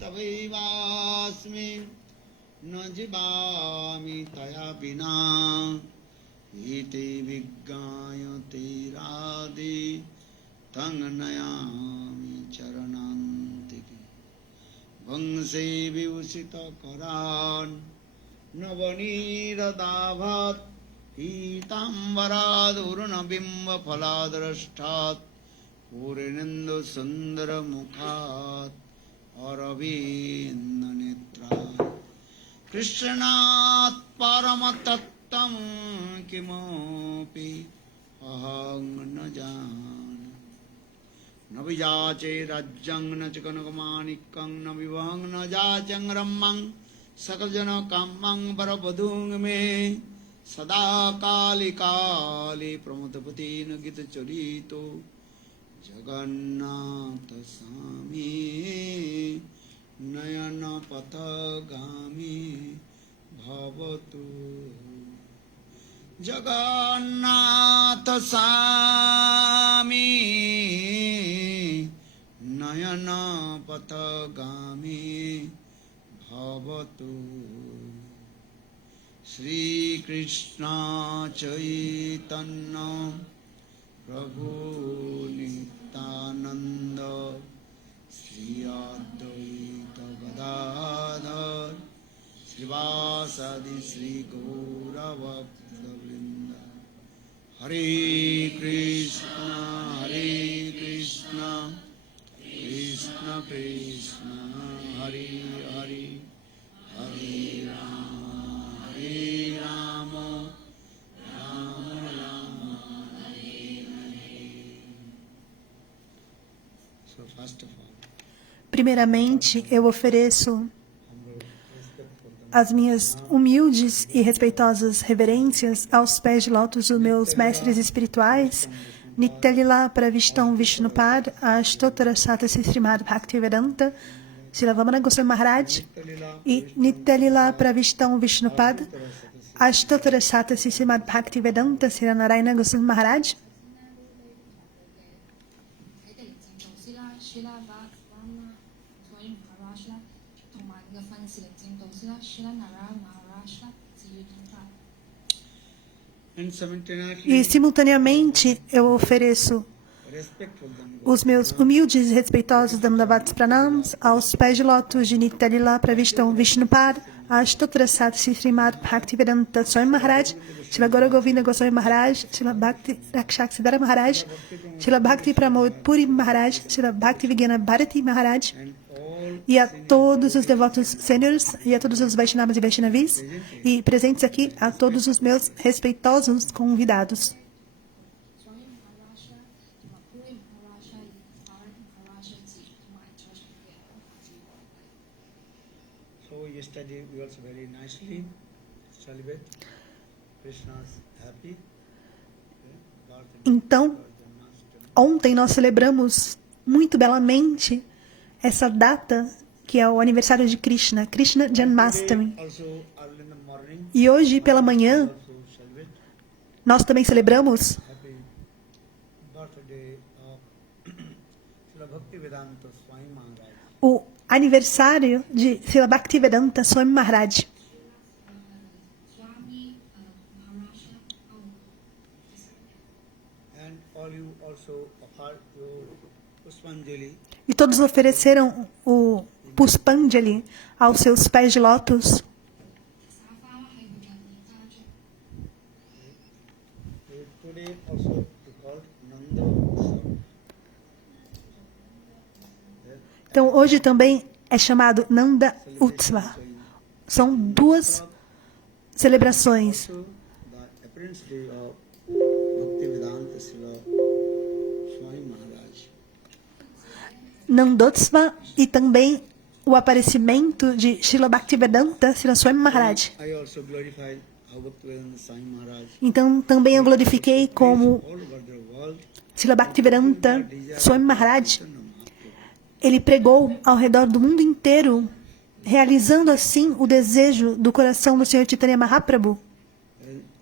तवैवास्मि न जीवामि तया विना इति विज्ञायते राधे तं नयामि चरणान्तिके वंशे विभूषितकरान् नवनीरदाभात् पीताम्बरादुर्नबिम्बफलाद्रष्टात् पूर्णेन्दुसुन्दरमुखात् अरविन्दनेत्रात् कृष्णात् परमतत्त्वं किमपि अहं न जाने न विजाचे राज्यं न च कनकमाणिक्यं न विभवं न जाचं रम्यं सकलजनकामं वरवधूं मे सदा काले काले प्रमोदपतेन गीतचरितो जगन्नाथ स्वामी नयनपथगामी भवतु जगन्नाथ स्वामी नयनपथगामी भवतु श्री कृष्ण चैतन्य प्रभु नित्यानंद श्री अद्वैत गदाधर श्रीवासादि श्री गौरभक्तवृंद हरे कृष्ण कृष्ण कृष्ण हरे हरे हरे राम राम राम हरे Hare. So first of all, primeiramente, eu ofereço as minhas humildes e respeitosas reverências aos pés de lótus dos meus mestres espirituais, Nitya-lila Pravishtam Vishnupad, Ashtotara Satasi Srimad Bhaktivedanta, Srila Vamana Goswami Maharaj, e Nitya-lila Pravishtam Vishnupad, Ashtotara Satasi Srimad Bhaktivedanta, Srila Narayana Goswami Maharaj, e simultaneamente eu ofereço os meus humildes e respeitosos Dandavats Pranams aos pés de lótus de Nitya-lila Pravishtam Vishnupad, Ashtotara Satasi Srimad Bhaktivedanta Swami Maharaj, Srila Gaura Govinda Goswami Maharaj, Srila Bhakti Rakshaksidhara Maharaj, Srila Bhakti Pramod Puri Maharaj, Srila Bhakti Vigyana Bharati Maharaj, e a todos os devotos sêniores, e a todos os Vaishnavas e Vaishnavis, e presentes aqui a todos os meus respeitosos convidados. so yesterday we also very nicely celebrate Krishna's happy birthday. Então, ontem nós celebramos muito belamente essa data que é o aniversário de Krishna, Krishna Janmastami. Also early in the morning E hoje pela manhã also celebrate nós também celebramos happy birthday of Srila Bhaktivedanta Swami Maharaj. o aniversário de Srila Bhaktivedanta Swami Maharaj. And all you also offer your Puspanjali E todos ofereceram o Puspanjali aos seus pés de lótus. today also to call Nanda Utsav. Então hoje também é chamado Nanda Utsava. São duas celebrações. So the appearance day of Bhaktivedanta Srila Swami Maharaj. Nandotsva e também o aparecimento de Srila Bhaktivedanta Srila Swami Maharaj. I also glorify how Bhaktivedanta Swami Maharaj Então também eu glorifiquei como all over the world. Srila Bhaktivedanta Swami Maharaj. Ele pregou ao redor do mundo inteiro realizando assim o desejo do coração do Senhor Chaitanya Mahaprabhu.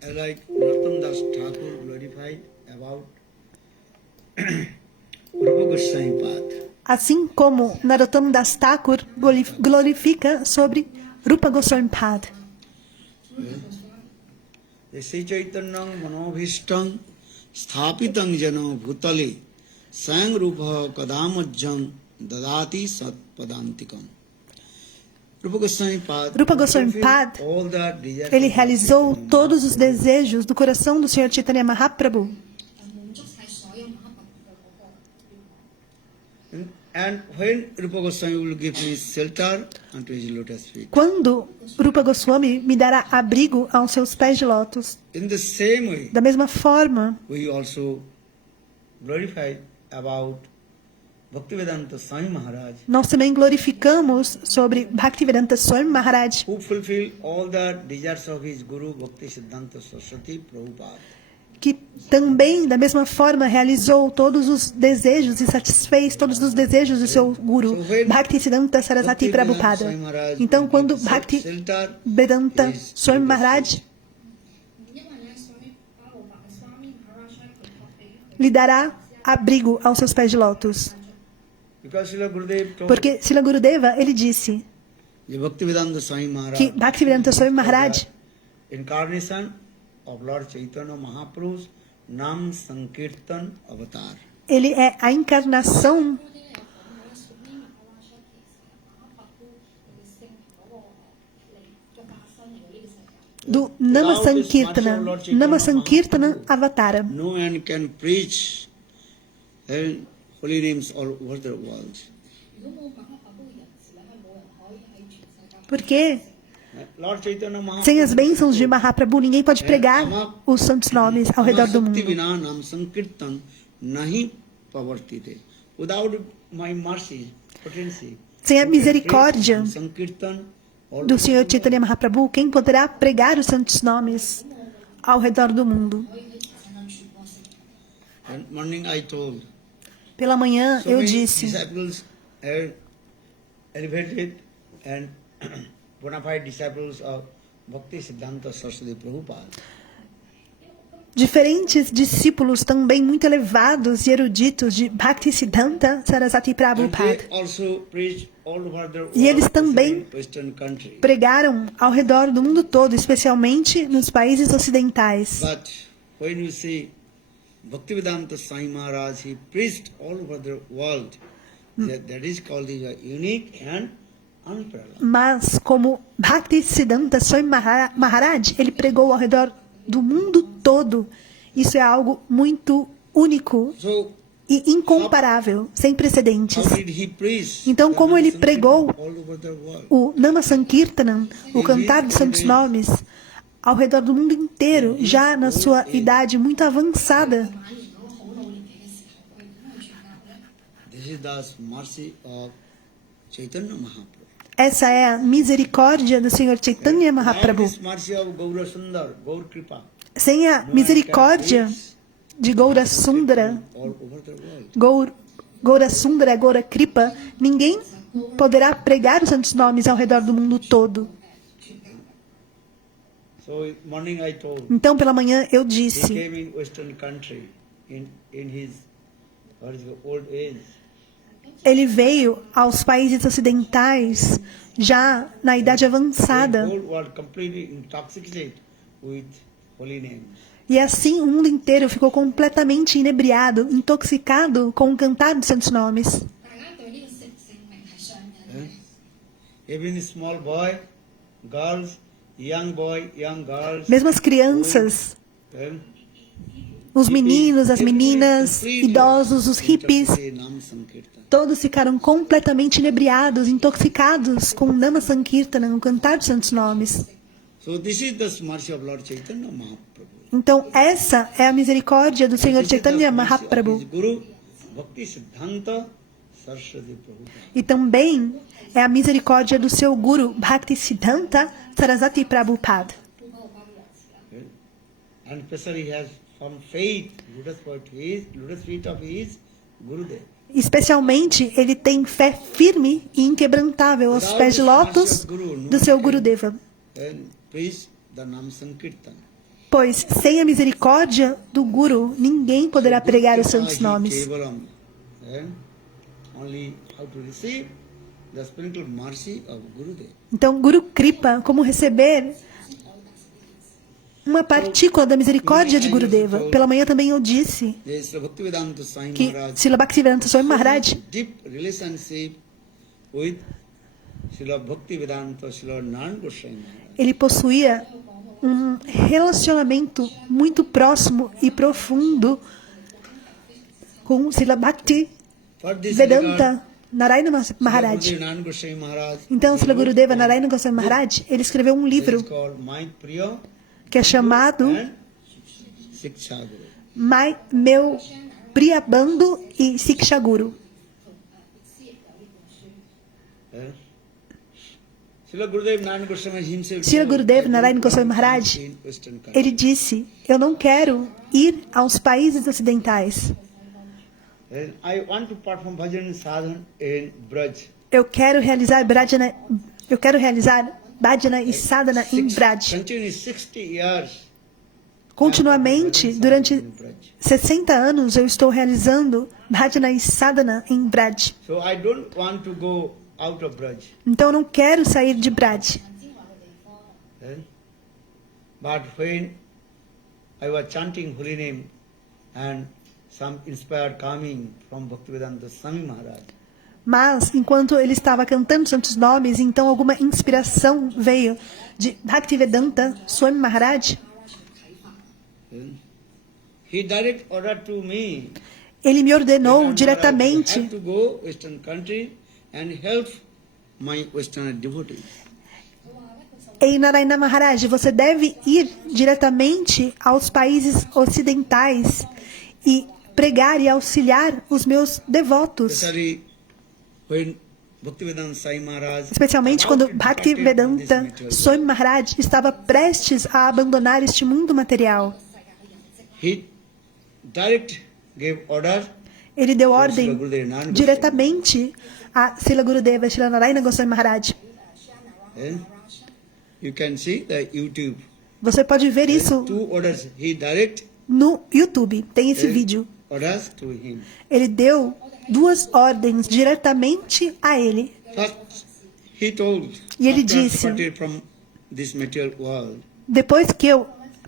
Like Narottam Das Thakur glorified about Rupa Goswami Path. Assim como Narottam Das Thakur glorifica sobre Rupa Goswami Pad. Sri Chaitanyam Manobhishtam Sthapitam Jano Bhutale Sang Rupa Kadamajjam Dadati Sat Padantikam. Rupa Goswami Pad, Rupa Goswami Pad, ele realizou todos os desejos do coração do Senhor Chaitanya Mahaprabhu. And when Rupa Goswami will give me shelter unto his lotus feet. Quando Rupa Goswami me dará abrigo aos seus pés de lótus. In the same way, da mesma forma, we also glorified about Bhaktivedanta Swami Maharaj, nós também glorificamos sobre Bhaktivedanta Swami Maharaj, who fulfilled all the desires of his Guru Bhaktisiddhanta Saraswati Prabhupada. Que também, da mesma forma, realizou todos os desejos e satisfez todos os desejos do seu Guru, Bhaktisiddhanta Saraswati Prabhupada. Então, quando Bhaktivedanta Swami Maharaj lhe dará abrigo aos seus pés de lótus. Porque Srila Gurudeva, ele disse que Bhaktivedanta Swami Maharaj incarnation of Lord Chaitanya Mahaprabhu's Nam Sankirtan Avatar. Ele é a encarnação do Nama Sankirtana Avatara. No one can preach holy names all over the world. Porque sem as bênçãos de Mahaprabhu, ninguém pode pregar os santos nomes ao redor do mundo. Sem a misericórdia do Senhor Chaitanya Mahaprabhu, quem poderá pregar os santos nomes ao redor do mundo? Pela manhã eu disse bona fide disciples of Bhaktisiddhanta Saraswati Prabhupada. Diferentes discípulos também muito elevados e eruditos de Bhaktisiddhanta Saraswati Prabhupada. E eles também pregaram ao redor do mundo todo, especialmente nos países ocidentais. But when you see Bhaktivedanta Swami Maharaj, he preached all over the world. That is called unique and mas como Bhaktisiddhanta Swami Maharaj, ele pregou ao redor do mundo todo. Isso é algo muito único e incomparável, sem precedentes. Então, como ele pregou o Nama Sankirtanam, o cantar dos santos nomes, ao redor do mundo inteiro, já na sua idade muito avançada. Essa é a misericórdia do Senhor Chaitanya Mahaprabhu. Sem a misericórdia de Gaura Sundara, Gaura Sundara, Gaura Kripa, ninguém poderá pregar os santos nomes ao redor do mundo todo. Então, pela manhã, eu disse ele veio aos países ocidentais já na idade avançada. E assim o mundo inteiro ficou completamente inebriado, intoxicado com o cantar dos santos nomes. Mesmo as crianças, os meninos, as meninas, idosos, os hippies, todos ficaram completamente inebriados, intoxicados com o Nama Sankirtana, o cantar dos santos nomes. Então, essa é a misericórdia do Senhor Chaitanya Mahaprabhu. E também é a misericórdia do seu Guru, Bhaktisiddhanta Saraswati Prabhupada. Especialmente, ele tem fé firme e inquebrantável aos pés de lótus do seu Gurudeva. And preach the Nam Sankirtan. Pois, sem a misericórdia do Guru, ninguém poderá pregar os santos nomes. Kevalam, and only how to receive the spiritual mercy of Gurudev. Então, Guru Kripa, como receber uma partícula da misericórdia de Gurudeva. Pela manhã também eu disse Yes, Bhaktivedanta Swami que Maharaj Srila Bhaktivedanta Swami Maharaj, deep relationship with Srila Bhaktivedanta Srila Narayana Goswami Maharaj. ele possuía um relacionamento muito próximo e profundo com Srila Bhakti For this Vedanta Narayana Maharaj. Srila Narayana Goswami Maharaj, Então, Srila Gurudeva Narayana Goswami Maharaj, ele escreveu um it is livro called My Priya que é chamado and Siksha Guru. Meu Priyabandhu e Siksha Guru. Srila Gurudev Narayana Goswami himself Srila said, Gurudev Narayana Goswami Maharaj, in Western country. ele disse, eu não quero ir aos países ocidentais. And I want to perform bhajan sadhana in Braj. Eu quero realizar bhajana e sadhana em Braj. Continuous 60 years. Continuamente, durante 60 anos, eu estou realizando bhajana e sadhana em Braj. So I don't want to go out of Braj. Então, eu não quero sair de Braj. But when I was chanting holy name and some inspired coming from Bhaktivedanta Swami Maharaj, Mas, enquanto ele estava cantando santos nomes, então alguma inspiração veio de Bhaktivedanta Swami Maharaj. he direct order to me. Ele me ordenou Maharaj, diretamente you have to go Western country and help my Western devotees. Ei, Narayana Maharaj, você deve ir diretamente aos países ocidentais e pregar e auxiliar os meus devotos. Especially when Bhaktivedanta Swami Maharaj, Especialmente quando about to depart from this Bhaktivedanta material Swami Maharaj estava prestes a abandonar este mundo material. he direct gave order Ele deu Srila ordem Gurudev Narayana diretamente a Srila Gurudeva Srila Narayana Goswami Maharaj. You can see the YouTube. Você pode ver isso Two orders he direct no YouTube. Tem esse vídeo. orders to him. Ele deu 2 ordens diretamente a ele. First, he told, E ele after I disse, departed from this material world, depois que eu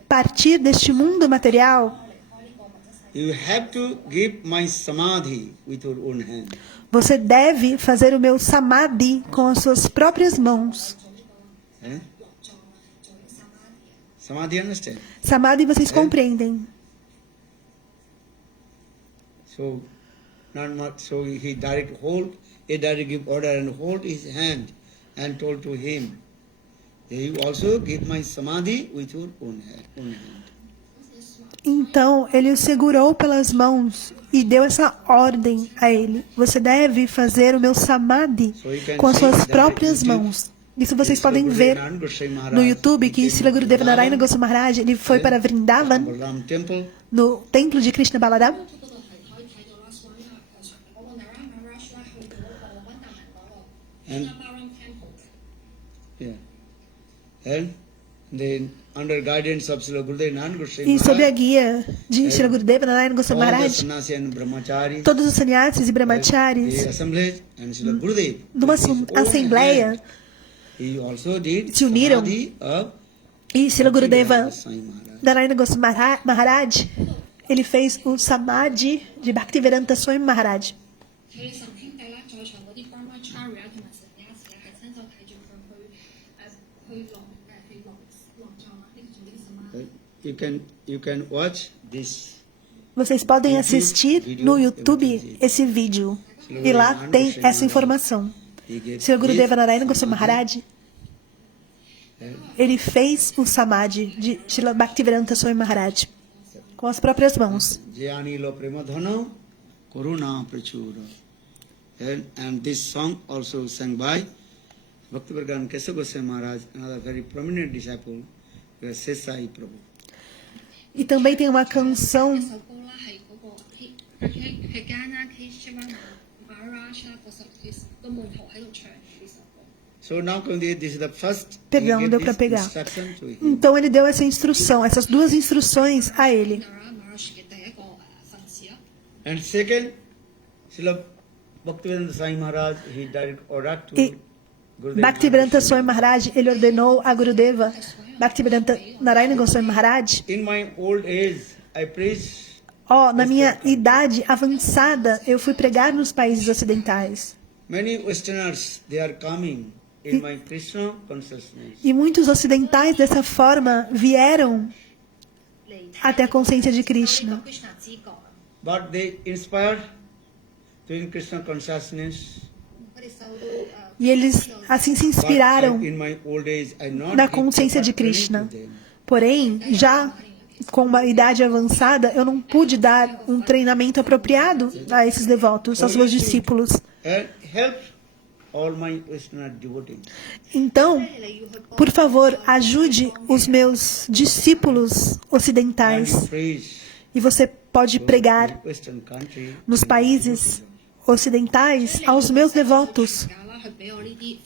partir deste mundo material, you have to give my samadhi with your own hand. você deve fazer o meu samadhi com as suas próprias mãos. Samadhi, understand? Samadhi, vocês compreendem? So, not much. So he direct hold, he direct give order and hold his hand and told to him, you also give my samadhi with your own hand. Então, ele o segurou pelas mãos e deu essa ordem a ele. Você deve fazer o meu samadhi com as suas próprias mãos. Isso vocês podem ver no YouTube, que Srila Gurudeva Narayana Goswami Maharaj, ele foi para Vrindavan, Balaram temple, no templo de Krishna Balaram. and yeah, and then under guidance of Srila Gurudev Narayana Goswami E sob a Maharaj, guia de Srila Gurudeva Narayana Goswami all the Maharaj, sannyasi and brahmacharis, todos os sannyasis e they brahmacharis, assembled, and Srila Gurudev, numa with his own assembleia, hand, he also did se uniram. samadhi of E Srila Gurudeva Swami Maharaj. Narayana Goswami Maharaj, ele fez o samadhi de Bhaktivedanta Swami Maharaj. You can watch this. Vocês podem assistir no YouTube esse vídeo. E lá tem essa informação. Srila Gurudeva Narayana Goswami Maharaj, ele fez o samadhi de Srila Bhaktivedanta Swami Maharaj com as próprias mãos. Jayanilo Premadhana Koruna Prachura. And this song also sang by Bhaktivedanta Kesava Goswami Maharaj, another very prominent disciple, Sesai Prabhu. E também tem uma canção 但佢間啦 Krishna Maharaj 啦，嗰首個門徒喺度唱呢首歌。 So now this is the first. Perdão, he não deu gave para this pegar. instruction to him. Então ele deu essa instrução, essas duas instruções a ele. Maharaj 嘅第一個分子啦。 And second, Srila Bhaktivedanta Swami Maharaj, he direct order to E Gurudev Bhaktivedanta Maharaj. Swami Maharaj, ele ordenou a Gurudeva Bhaktivedanta Narayana Goswami Maharaj: In my old age, I preach. na minha idade avançada, eu fui pregar nos países ocidentais. Many Westerners, they are coming in my Krishna consciousness. E muitos ocidentais, dessa forma, vieram até a consciência de Krishna. Krishna 知覺啊， But they inspired to in Krishna consciousness. 佢哋受到 E eles assim se But inspiraram in my old age, I not na give consciência de proper training Krishna. to them. Porém, já com uma idade avançada, eu não pude dar um treinamento apropriado a esses devotos, aos meus discípulos. And help all my Westerner devotees. Então, por favor, ajude os meus discípulos And ocidentais. praise E você pode pregar the Western country. nos países ocidentais aos meus devotos. 啦，去俾我呢啲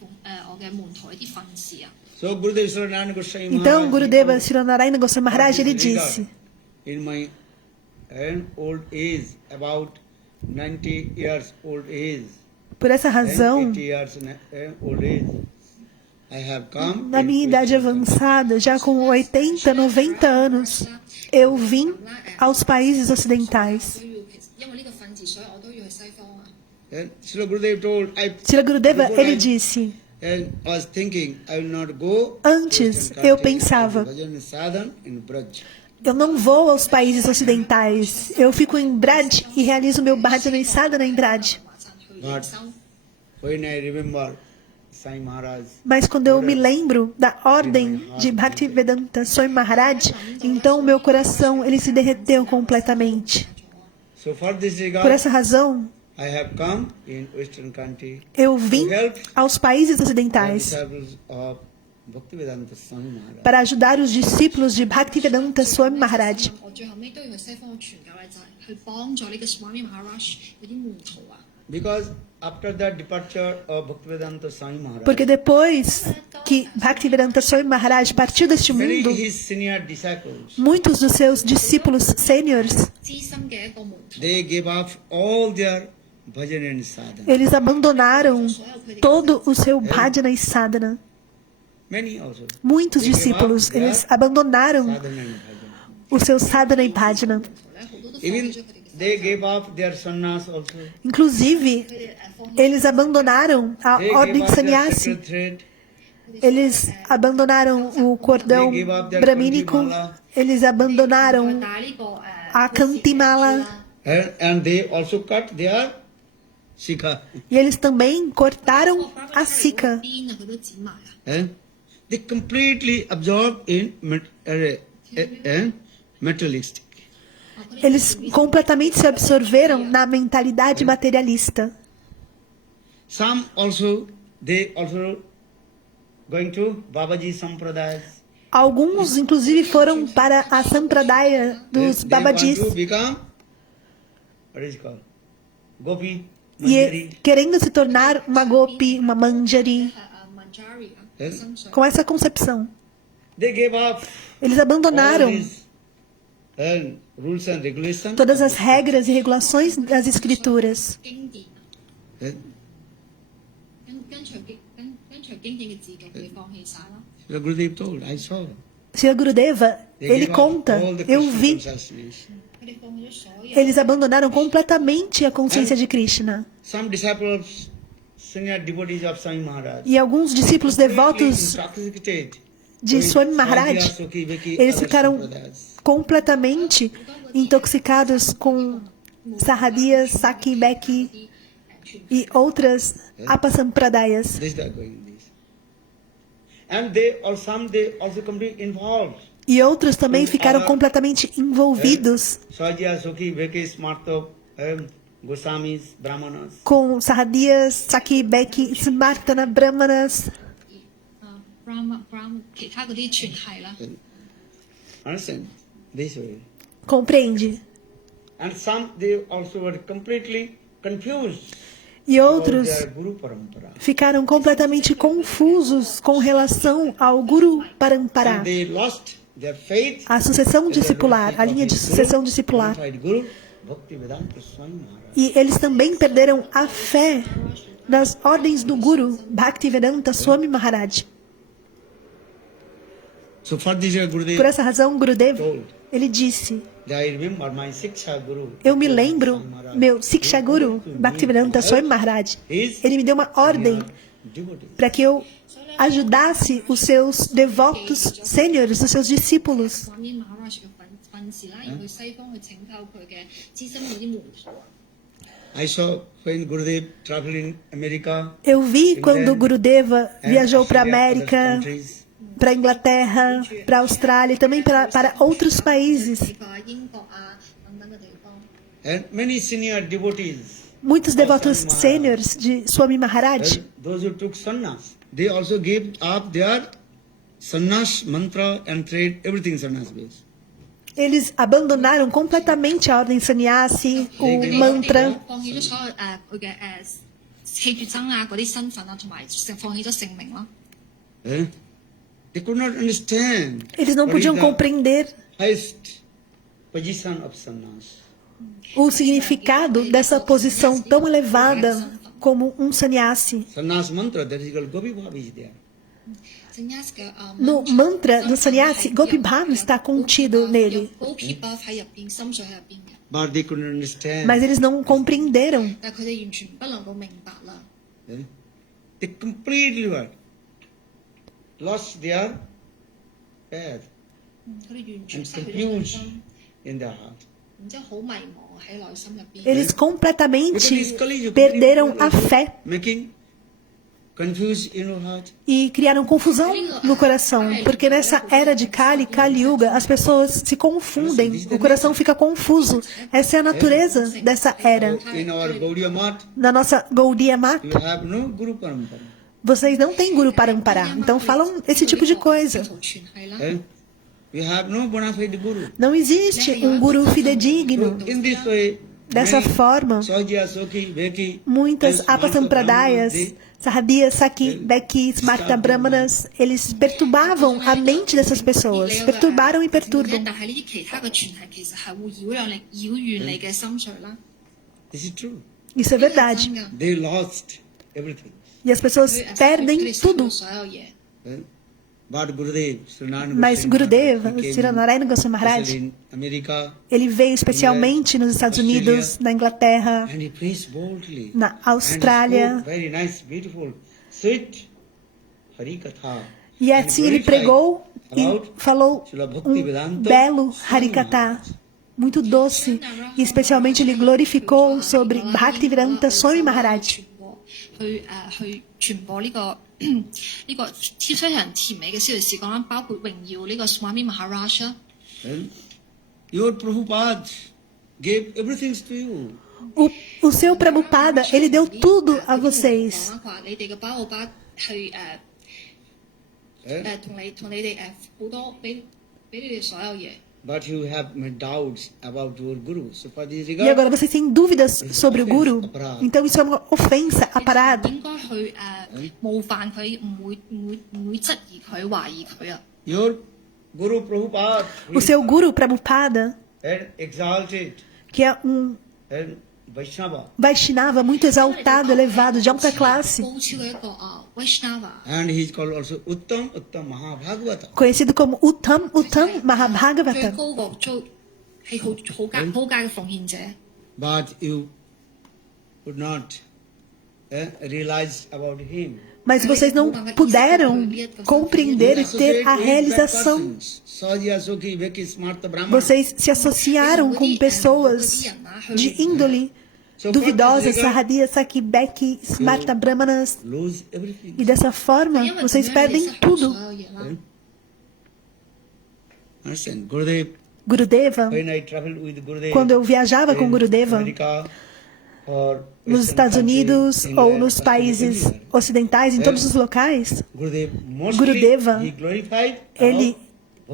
我嘅門徒一啲訓示啊。 So Gurudev Sarananda Goswami Então, Maharaj, Gurudeva he told, Siranarayana Goswami Maharaj, ele disse: in my old age, about 90 years old age, por essa razão, 80 years old age, I have come. na in minha idade Western country. avançada, já com 80, 90 anos, eu vim aos países ocidentais. 都要其實因為呢個訓示，所以我都要去西方啊。 And Srila Gurudev told, Srila Gurudeva, before ele I- disse: and I was thinking, I will not go. Antes, Western eu country, pensava, Bhajan Sadhan in Braj. eu não vou aos países ocidentais. Eu fico em Braj e realizo meu Bhajana e Sadhana em Braj. 華山去 But 靈修。 when I remember Sai Maharaj, Mas quando eu me lembro da ordem de Bhaktivedanta Swami Maharaj, então o meu coração ele se derreteu completamente. so for this Por regard, essa razão, I have come in Western country eu vim aos países and ocidentais disciples of Bhaktivedanta Swami Maharaj. para ajudar os discípulos de Bhaktivedanta Swami Maharaj. 我最後尾都要去西方傳教咧，就係去幫助呢個 Swami Maharaj 嗰啲門徒啊。 Because after the departure of Bhaktivedanta Swami Maharaj, Porque depois que Bhaktivedanta Swami Maharaj partiu deste many mundo, his senior disciples, muitos dos seus discípulos sêniores, 資深嘅一個門徒， they gave up all their bhajan and sadhana. eles abandonaram todo o seu Bhajana e Sadhana. Many also. Muitos They gave discípulos, up their eles abandonaram sadhana and bhajan. o seu Sadhana e Bhajana. 咧好多都放 Even 棄咗佢哋嘅。 they gave up their sannyas also. Inclusive, 佢哋放棄 eles abandonaram a They ordem gave de up their sannyasi. sacred thread. Eles abandonaram o cordão They gave up their bramínico. Kantimala. Eles 再 abandonaram 帶呢個a Kantimala. And they also cut their shikha. E eles também cortaram a Sika. 邊啊，佢都剪埋啊。 And they completely absorbed in materialistic. Eles completamente se absorveram na mentalidade materialista. Some also, they also going to Babaji Sampradayas. Alguns, inclusive, foram para a Sampradaya dos They Babajis. want to become, what is it called? Gopi, E Manjari. querendo se tornar uma Gopi, uma Manjari, 啊 Manjari 啊， É. 身上 com essa concepção. They gave up Eles all abandonaram these rules and regulations. todas as regras e regulações das escrituras. 經典啊， Eh, 跟隨經典嘅字句，佢哋放棄晒啦。 The Gurudev told, I saw. Srila Gurudeva, They ele gave up conta, all the eu Krishna vi, consciousness. 佢哋放棄咗所有。 eles abandonaram completamente a consciência de Krishna. Some disciples, senior devotees of Swami Maharaj, E alguns discípulos devotos intoxicated de with Swami Maharaj, Swadhyaya, Sukhi, Veki, eles other ficaram sampradayas. completamente intoxicados com Sahadiya, Saki, Beki e outras Apasampradayas. This they are going this. And they or some they also completely involved. E outros também ficaram completamente envolvidos Swadhyaya, Sukhi, Veki, Smartop, Goswamis, Brahmanas. com Sahadiyas, Saki, Beki, Smartana, Brahmanas, 啊 Brahma 其他嗰啲傳系啦。 Understand? This way. compreende? And some they also were completely confused E about outros their Guru Parampara. ficaram completamente confusos com relação ao Guru Parampara, And they lost their faith a sucessão in the discipular, lordship a of linha de his sucessão Guru, discipular. Bonafide Guru, Bhaktivedanta Swami Maharaj. E eles também perderam a fé nas ordens do Guru Bhaktivedanta Swami Maharaj. So for this Gurudev Por essa razão, Gurudev, told ele disse: that I remember my Siksha Guru. eu me lembro, meu Siksha Guru Bhaktivedanta Swami Maharaj, ele me deu uma ordem Devotee. para que eu ajudasse os seus devotos sêniores, os seus discípulos. 畫面 Maharaj 嘅訓示啦，然後去西方去拯救佢嘅資深嗰啲門徒。 I saw when Gurudev traveled in America, Eu vi quando Gurudeva and viajou para a Australia, other América, countries, para a Inglaterra, para a Austrália e também para outros países. 美國啊、英國啊等等嘅地方。 and many senior devotees. Muitos devotos sêniores de Swami Maharaj, And those who took sannyas, they also gave up their sannyas mantra and trade everything sannyas based. eles abandonaram completamente a ordem sannyasi, o mantra. 放棄咗所有佢嘅氣血僧啊嗰啲身份啊，同埋放棄咗性命咯。 Eh? They could not understand Eles não what is podiam the compreender highest position of sannyas. o significado dessa posição tão elevada como um sannyasi. Sannyas mantra, that is called Gopi Bhav is there. 正一嘅No mantra do sannyasi, Gopi Bhav está contido nele. 高皮包喺入邊，心水喺入邊嘅， But they couldn't understand. Mas eles não compreenderam. 但係佢哋完全不能夠明白啦。 Eh? They completely were lost their path 佢哋完全 and 失去咗信 confused 心， in their heart. 然之後好迷茫喺內心入邊。 Eles Because completamente this Kali Yuga, perderam people a also fé making confused in your heart. e criaram confusão no coração, porque nessa era de Kali, Kali Yuga, as pessoas se confundem, o coração fica confuso. Essa é a natureza dessa era. In our Gaudiya Math, Na nossa Gaudiya Mata, you have no Guru Parampara. vocês não têm Guru Parampara, então falam esse tipo de coisa. 傳係啦， Eh? We have no bona fide Guru. Não existe um Guru fidedigno. In this way, Dessa many forma, Sahajya, Sokhi, Veki, muitas and Smarta apasampradayas, Brahmanas, Sahadia, Saki, Beki, Smarta Brahmanas, eles perturbavam a mente dessas pessoas. Perturbaram e perturbam. 但係呢啲其他嘅傳係其實係會擾亂你嘅心緒啦。 this is true. Isso é verdade. They lost everything. E as pessoas perdem tudo. 所有嘢。 Eh? But Gurudev, Srinarayana Mas Goswami Gurudeva, Maharaj, he came Siranarayana Goswami Maharaj, especially in America, ele veio especialmente nos Estados Unidos, na Inglaterra, and he preached boldly. na And Austrália. spoke very nice, beautiful, sweet Harikatha. E And assim ele glorified pregou e about falou Srila um Bhaktivedanta belo Swami Harikata, Maharaj. muito doce. E especialmente ele glorificou sobre Bhaktivedanta Swami Maharaj. 去傳播呢個呢個非常甜美嘅消息事講啦，包括榮耀呢個 Swami Maharaj 啦。 And your Prabhupada gave everything to you. O seu Prabhupada, ele deu tudo a vocês. 講話你哋嘅巴奧巴去同你哋好多俾你哋所有嘢。 But you have made doubts about your Guru. So for this E regard, agora vocês têm dúvidas sobre o Guru? Então isso é uma ofensa a parada. 應該去冒犯佢，唔會質疑佢、懷疑佢啊。 your Guru Prabhupada O seu Guru Prabhupada, and exalted que é um and Vaishnava. Vaishnava muito exaltado, elevado, de alta classe, 高超嘅一個Vaishnava。 And he is called also Uttam Mahabhagavata. conhecido como Uttam Uttam 最 Mahabhagavata. 高國係好佳嘅奉獻者。 But you could not realize about him. Mas vocês não puderam compreender e ter a realização. Vocês se associaram com pessoas de índole duvidosa, Sahadia, Saki, Beki, Smarta Brahmanas. Lose everything. E dessa forma, vocês perdem tudo. Understand? Gurudev, Gurudeva, when I traveled with Gurudev, quando eu viajava com in Gurudeva America or nos Western Estados country, Unidos England, ou nos Australia, países everywhere, ocidentais, em todos os locais, Gurudev, mostly Gurudeva, he glorified ele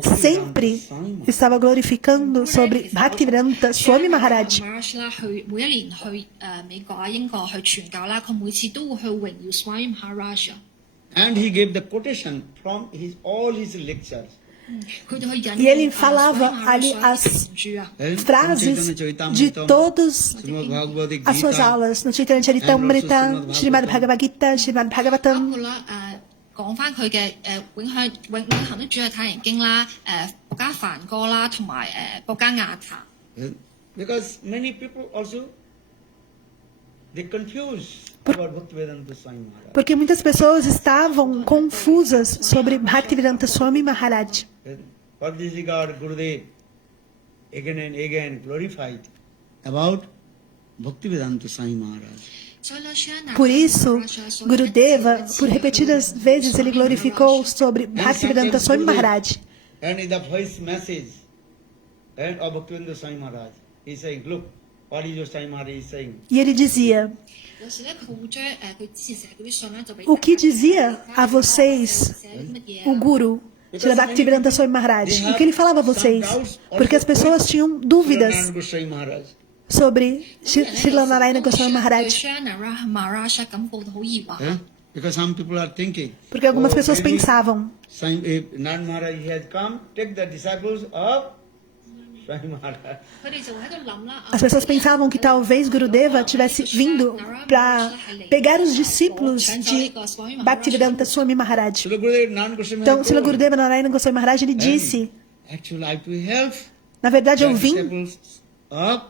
sempre estava glorificando sobre Bhaktivedanta Swami Maharaj. Maharaj 啦，去每一年去美國啊、英國去傳教啦，佢每次都會去榮耀 Swami Maharaj 啊。 And he gave the quotation from all his lectures. 佢哋去引 E ele falava ali as frases de todas as suas aulas, no Chaitanya Charitamrita, Srimad Bhagavad Gita, Srimad 包 Bhagavatam. 括啦講翻佢嘅永恆的主係太陽經啦、薄伽梵歌啦，同埋薄伽亞塔。 Because many people also, they confuse about Bhaktivedanta Swami Maharaj. Porque muitas pessoas estavam confusas sobre Bhaktivedanta Swami Maharaj. For this regard, Gurudev again and again glorified about Bhaktivedanta Swami Maharaj. Por isso, Gurudeva, por repetidas vezes, ele glorificou sobre Bhaktivedanta Swami Maharaj. And in the voice message of Bhaktivedanta Swami Maharaj, he is saying, look, what is your Swami Maharaj is saying? E ele dizia: 有時咧，佢會將佢之前寫嗰啲信咧，就俾 O que dizia a vocês 寫啲乜嘢 o Guru, Srila Bhaktivedanta Swami Maharaj? O que ele falava a vocês? Porque as pessoas tinham dúvidas Narayana Goswami Maharaj. sobre Srila Narayana Goswami Maharaj. 將 Narayana Maharaj 感覺到好疑惑。 Because some people are thinking, Porque algumas pessoas maybe pensavam: Narayana Maharaj has come, take the disciples of Swami Maharaj. 佢哋就會喺度諗啦。 as pessoas pensavam que talvez Gurudeva tivesse vindo para pegar os discípulos de Bhaktivedanta Swami Maharaj. Srila Gurudev Narayana Goswami Então, Maharaj Srila told, Gurudeva Narayana Goswami Maharaj ele disse: actually I have to help na verdade, eu the vim disciples of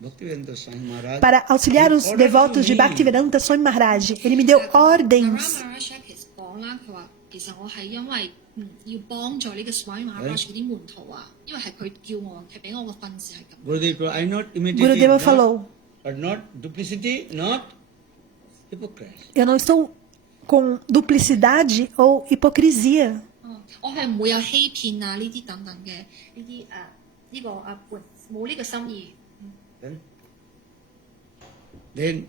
Bhaktivedanta Swami Maharaj para auxiliar os in order devotos de to me. Bhaktivedanta Swami Maharaj. Ele me deu ordens. Narayana Maharaj 其實講啦，佢話其實我係因為要幫助呢個 Swami Maharaj 嗰啲門徒啊，因為係佢叫我，係俾我個訓示係咁。 Gurudev told, I not imitating, Gurudeva not, falou: but not duplicity, not hypocrisy. Eu não estou com duplicidade ou hipocrisia. 我係唔會有欺騙啊呢啲等等嘅呢啲呢個冇呢個心意。 Then,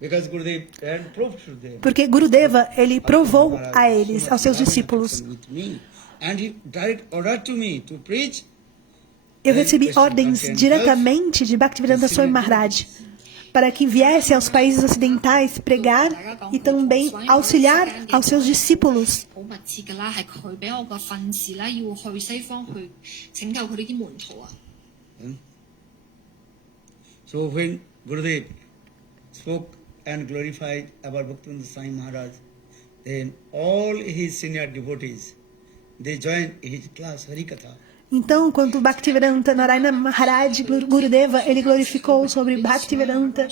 because Gurudev had proved to them, Porque Gurudeva, ele provou a eles, aos seus discípulos. with me, and he direct order to me to preach. Eu recebi ordens diretamente de Bhaktivedanta Swami Maharaj para que viesse aos países ocidentais pregar e também auxiliar aos seus discípulos. 好密切㗎啦，係佢俾我個訓示啦，要去西方去拯救佢呢啲門徒啊。 So when Gurudev spoke and glorified about Bhaktivedanta Swami Maharaj, then all his senior devotees, they joined his class Harikatha. Então, quando Bhaktivedanta Narayana Maharaj Gurudeva, ele glorificou sobre Bhaktivedanta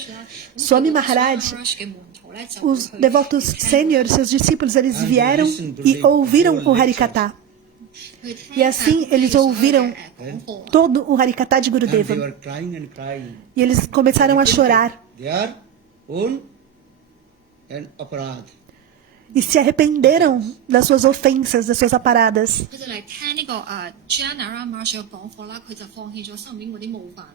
Swami Maharaj, 嘅門徒咧就 os devotos sêniores, seus discípulos, eles vieram e ouviram o Harikatha. E assim eles ouviram todo o Harikatha de And they Gurudeva. were crying and crying. E eles começaram a chorar Their own and aparad. e se arrependeram das suas ofensas, das suas aparadas. 佢就嚟聽呢個Narayana Maharaj 嘅講課啦，佢就放棄咗心入面嗰啲冒犯。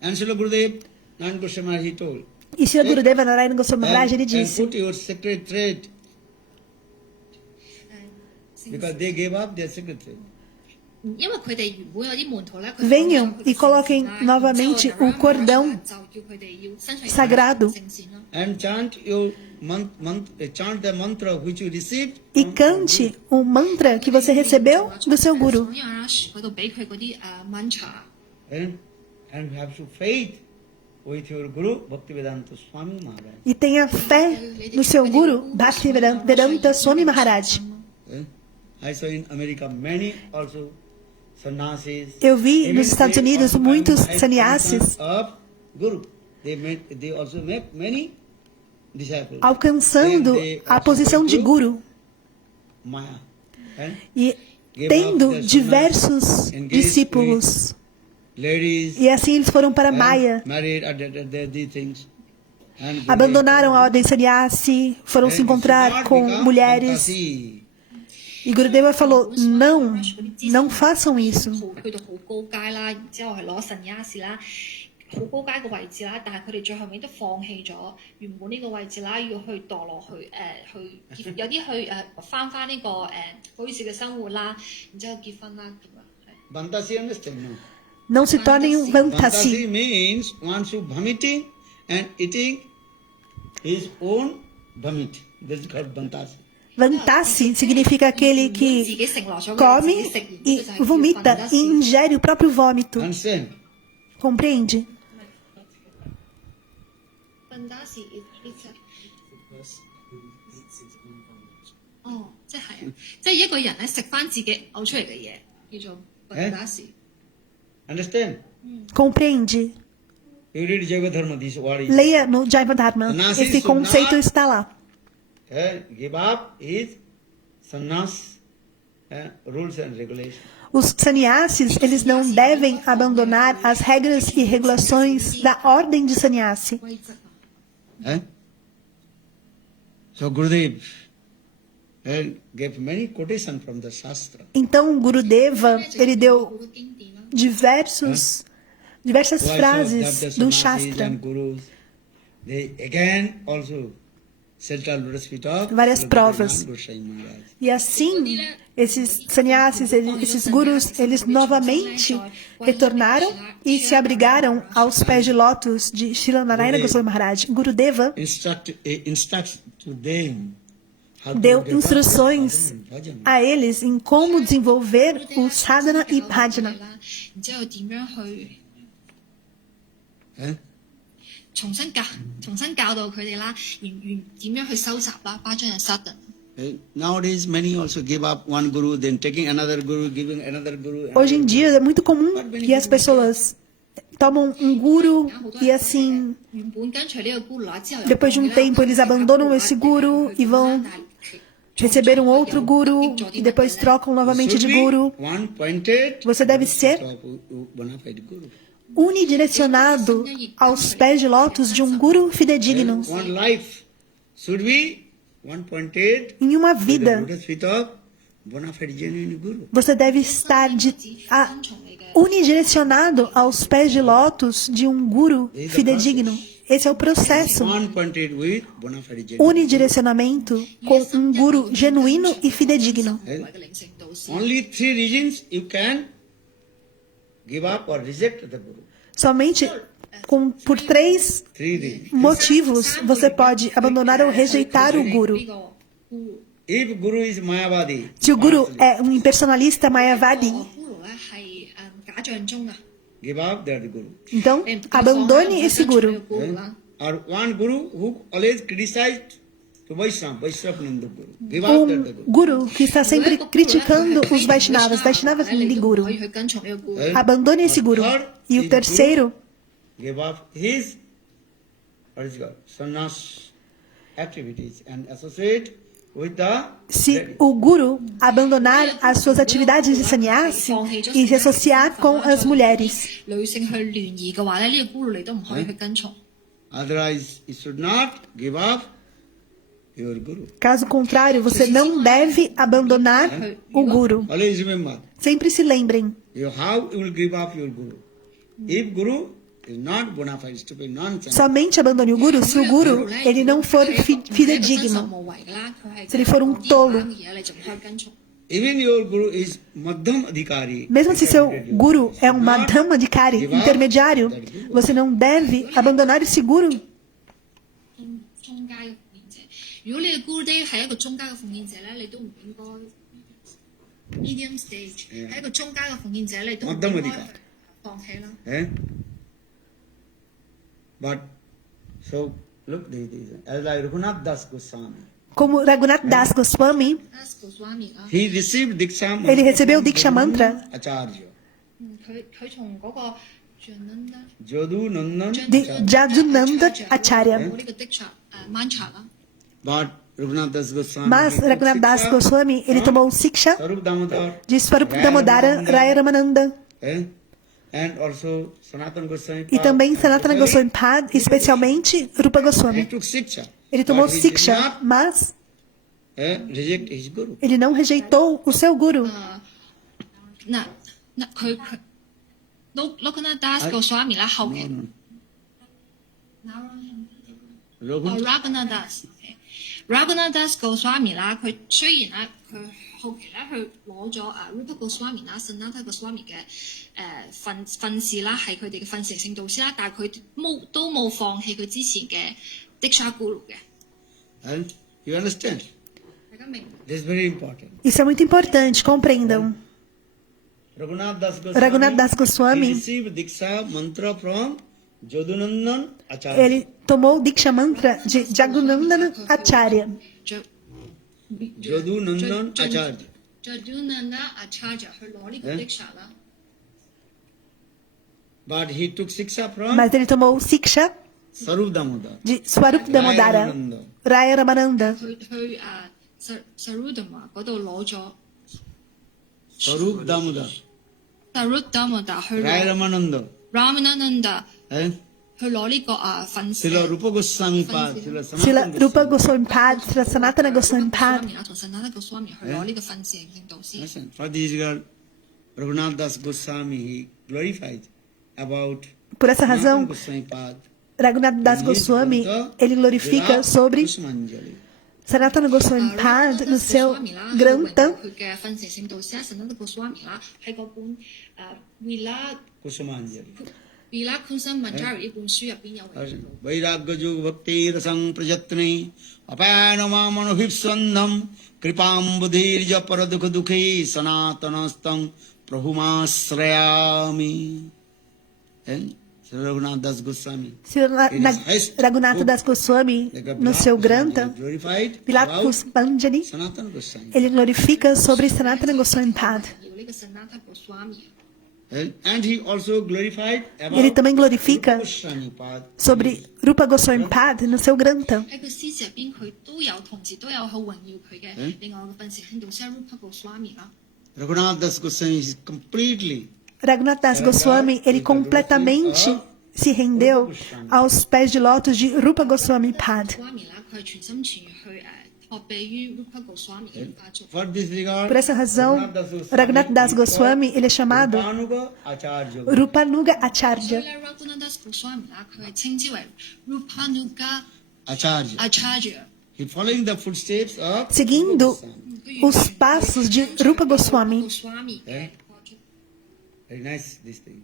And Srila Gurudev, Narayana Goswami Maharaj, he told, E Srila Gurudeva Narayana Goswami Maharaj, ele and disse: put your secret trade, because they gave up their secret trade. 因為佢哋原本有啲門徒咧，佢 Venham e coloquem novamente o cordão 就叫佢哋要身上 sagrado. 聖善啦。 And chant your chant the mantra which you received. E cante o mantra que você recebeu do seu Guru. 嗰度俾佢嗰啲mantra。 And have to faith with your Guru Bhaktivedanta Swami Maharaj. E tenha fé no seu Guru Bhaktivedanta Swami Maharaj. I saw in America many also sannyasis. Eu vi Even nos Estados they Unidos also muitos have sannyasis of Guru. They also make many disciples. alcançando a posição de Guru Maya. And e tendo diversos discípulos. ladies E assim eles foram para Maya. married these things. And Abandonaram a ordem sannyasi, foram se encontrar com mulheres. E Gurudeva falou: não, não façam isso. 去到好高階啦，然之後係攞神雅士啦，好高階嘅位置啦，但係佢哋最後尾都放棄咗原本呢個位置啦，要去墮落去去結，有啲去翻呢個居士嘅生活啦，然之後結婚啦咁樣。Vantasi, understand? No. Não se tornem um Vantasi vantasi. means one should vomiting and eating his own vomit. This is called Vantasi. Vantasi significa aquele 自 que 己承諾咗嘅 come 自己食完 e 呢個就係叫 vomita 分 e 得 ingere o próprio vômito. Understand? Compreende? 分得是哦，即係啊，即係一個人咧食翻自己嘔出嚟嘅嘢，叫做分得是。 Understand? Compreende? You read Jagadharma, this word is. Leia no Jaiva-dharma. Sannyasi Esse conceito está lá. Give up his sannyas, rules and regulations. Os sannyasis, eles não devem abandonar as regras e regulações da ordem de sannyasi. 規則啊， So Gurudev gave many quotations from the Shastra. Então, Gurudeva, ele 好 deu 多經典啦。 diversas Why frases so do that the sannyasis Shastra. and gurus, they again also central lotus feet of Várias Sri provas. Bhagavan Goswami Maharaj. E assim, esses sannyasis, esses gurus, eles novamente retornaram e se abrigaram aos pés de lótus de Srila Narayana Goswami Maharaj. Gurudeva Instructs to them how to deu develop instruções sadhana and bhajan. a eles em como desenvolver o sadhana e bhajana. 然之後點樣去 Eh? 重新教導佢哋啦，點樣去收集啦，巴張嘅 sadhana。 Nowadays, many also give up one guru, then taking another guru, giving another guru. Hoje em dia é muito comum que as pessoas tomam um guru e assim, 原本跟隨呢個 guru 啦，之後 depois de um tempo eles abandonam esse guru e vão receber um outro guru e depois trocam novamente de guru. One pointed. Você deve ser Bona fide guru. unidirecionado aos pés de lótus de um guru fidedigno. One life should be one pointed. Em uma To the vida, lotus feet of bona fide genuine guru. você deve estar 跟從你嘅 unidirecionado aos pés de lótus de um guru fidedigno. Esse é o processo. One pointed with bona fide genuine. Unidirecionamento com um guru genuíno e fidedigno. 嘅靈性導師。 Only 3 reasons you can give up or reject the guru. Somente por 3 3 reasons. motivos você pode abandonar ou rejeitar o guru. 呢個 guru If guru is Mayavadi, Se o guru é um impersonalista Mayavadi, 個 guru 咧係假象中啊， give up that guru. então 你唔 abandone esse 跟隨呢 guru. 個 guru 啦。 Or one guru who always criticized to Vaishnava Nindu guru. Give up that guru. Guru que está sempre criticando os Vaishnavas. Vaishnavas你 de 都唔 guru. 可以去跟從呢個 guru。 Abandone esse guru. E o terceiro, Give up his what is it called? Sannyas activities and associate with the se o guru abandonar as suas atividades de sannyasi e se associar com as mulheres. 女性去聯誼嘅話咧，呢個 guru 你都唔可以去跟從。 Otherwise you should not give up your guru. Caso contrário, você não deve abandonar o guru. Always remember, Sempre se lembrem. how you will give up your guru. If guru is not bona fide, stupid, nonsense, Somente abandone o guru se o guru ele não for fidedigno. 無為㗎啦，佢係 Se ele for um tolo. 嘢你就唔可以跟從。 even your guru is madhyam adhikari. Mesmo se seu guru é um madhama de kari, intermediário, você não deve abandonar esse guru. 中間嘅奉獻者，如果你嘅 guru day 係一個中間嘅奉獻者咧，你都唔應該 medium stage 係一個中間嘅奉獻者，你都唔應該放棄啦。 Eh? But so look, as like Raghunath Das Goswami, Como Raghunath Das Goswami, Goswami 啦， he received Diksha ele recebeu o Diksha Mantra Acharya, 佢從嗰個 Jadu Nandan de Jadunanda Acharya. 呢個 Diksha mantra 啦。 But Raghunath Das Goswami, Mas he took Raghunath Das Siksha Goswami, ele tomou o Siksha Sarup Damodar, de Swarup Damodara Raya Ramananda. and also Sanatana Goswami. E também Sanatana Goswami Pad, especialmente Rupa He Goswami. took Siksha. Ele tomou But he did Siksha, not, mas reject his guru. ele não rejeitou o seu guru. 嗱佢 Lokanath Das Goswami 啦，後期 Raghunath Das，Raghunath Das Goswami 啦，佢雖然咧佢後期咧佢攞咗Rupa Goswami 啦、Sanatana Goswami 嘅訓示啦，係佢哋嘅訓示性導師啦，但係佢都冇放棄佢之前嘅 Diksha Guru 嘅。And you understand? 大家明？ This is very important. Isso é muito importante, compreendam. Raghunath Das Das Goswami, he received Diksha mantra from Jadunandan Acharya. ele tomou o Diksha Mantra de Jagunandana Acharya. Jadunandan Acharya. Jadunanda Acharya 去攞呢個 Diksha 啦。But he took Siksha from Mas ele tomou Siksha Sarup Damodar. de Swarup Damodara, Raya Ramananda. 去Sarudama 嗰度攞咗 Sarup Damodar. Sarudama 去 Raya Ramananda. Ramananda Eh? 去攞呢個訓示。 Srila Rupa Goswami Pad. Srila Rupa Goswami Pad, Srila Sanatana Goswami Pad. 同 Sanatana Goswami 去攞呢個訓示性導師。 Listen, for this girl, Raghunath Das Goswami, he glorified about Por essa razão, Sanatana Goswami Pad. Raghunath Das Goswami, ele glorifica sobre Kusumanjali. Sanatana Goswami Pad no seu Granta. 佢嘅訓示性導師Sanatana Goswami 啦，喺嗰本Vila Kunsan Manjari 呢本書入邊有榮耀。 Vairagya Bhakti Rasang Prajatne Apayana Mamanohipsandam Kripam Budhirja Paradukha Dukhi Sanatanastam Prahumasrayami. And Sri Raghunath Das Goswami. Raghunath Das Goswami, no seu Granta, glorified Vilat about Puspanjali, Sanatana Goswami. ele glorifica sobre Sanatana Goswami Pad. 呢個 Sanatana Goswami。 And he also glorified about Ele também glorifica Rupa Goswami Pad. sobre Rupa Goswami Pad no seu Granta. 喺佢詩詞入邊，佢都有同時都有好榮耀佢嘅另外嘅訓示性導師 Rupa Goswami 啦。 Raghunath Das Goswami is completely Raghunath Das Goswami, ele completamente se rendeu aos pés de lótus de Rupa Goswami Pad. Goswami 啦，佢係全心全意去託庇於 Rupa Goswami 嘅發作。 for this regard. Por essa razão, Raghunath Das Goswami, ele é chamado Rupanuga Acharya. Rupanuga 所以 Acharya. 咧 Raghunath Das Goswami 啦，佢係稱之為 Rupanuga Acharya. Acharya。 He following the footsteps of Seguindo os passos de Rupa Goswami. Goswami 嘅發作。 Very nice this thing.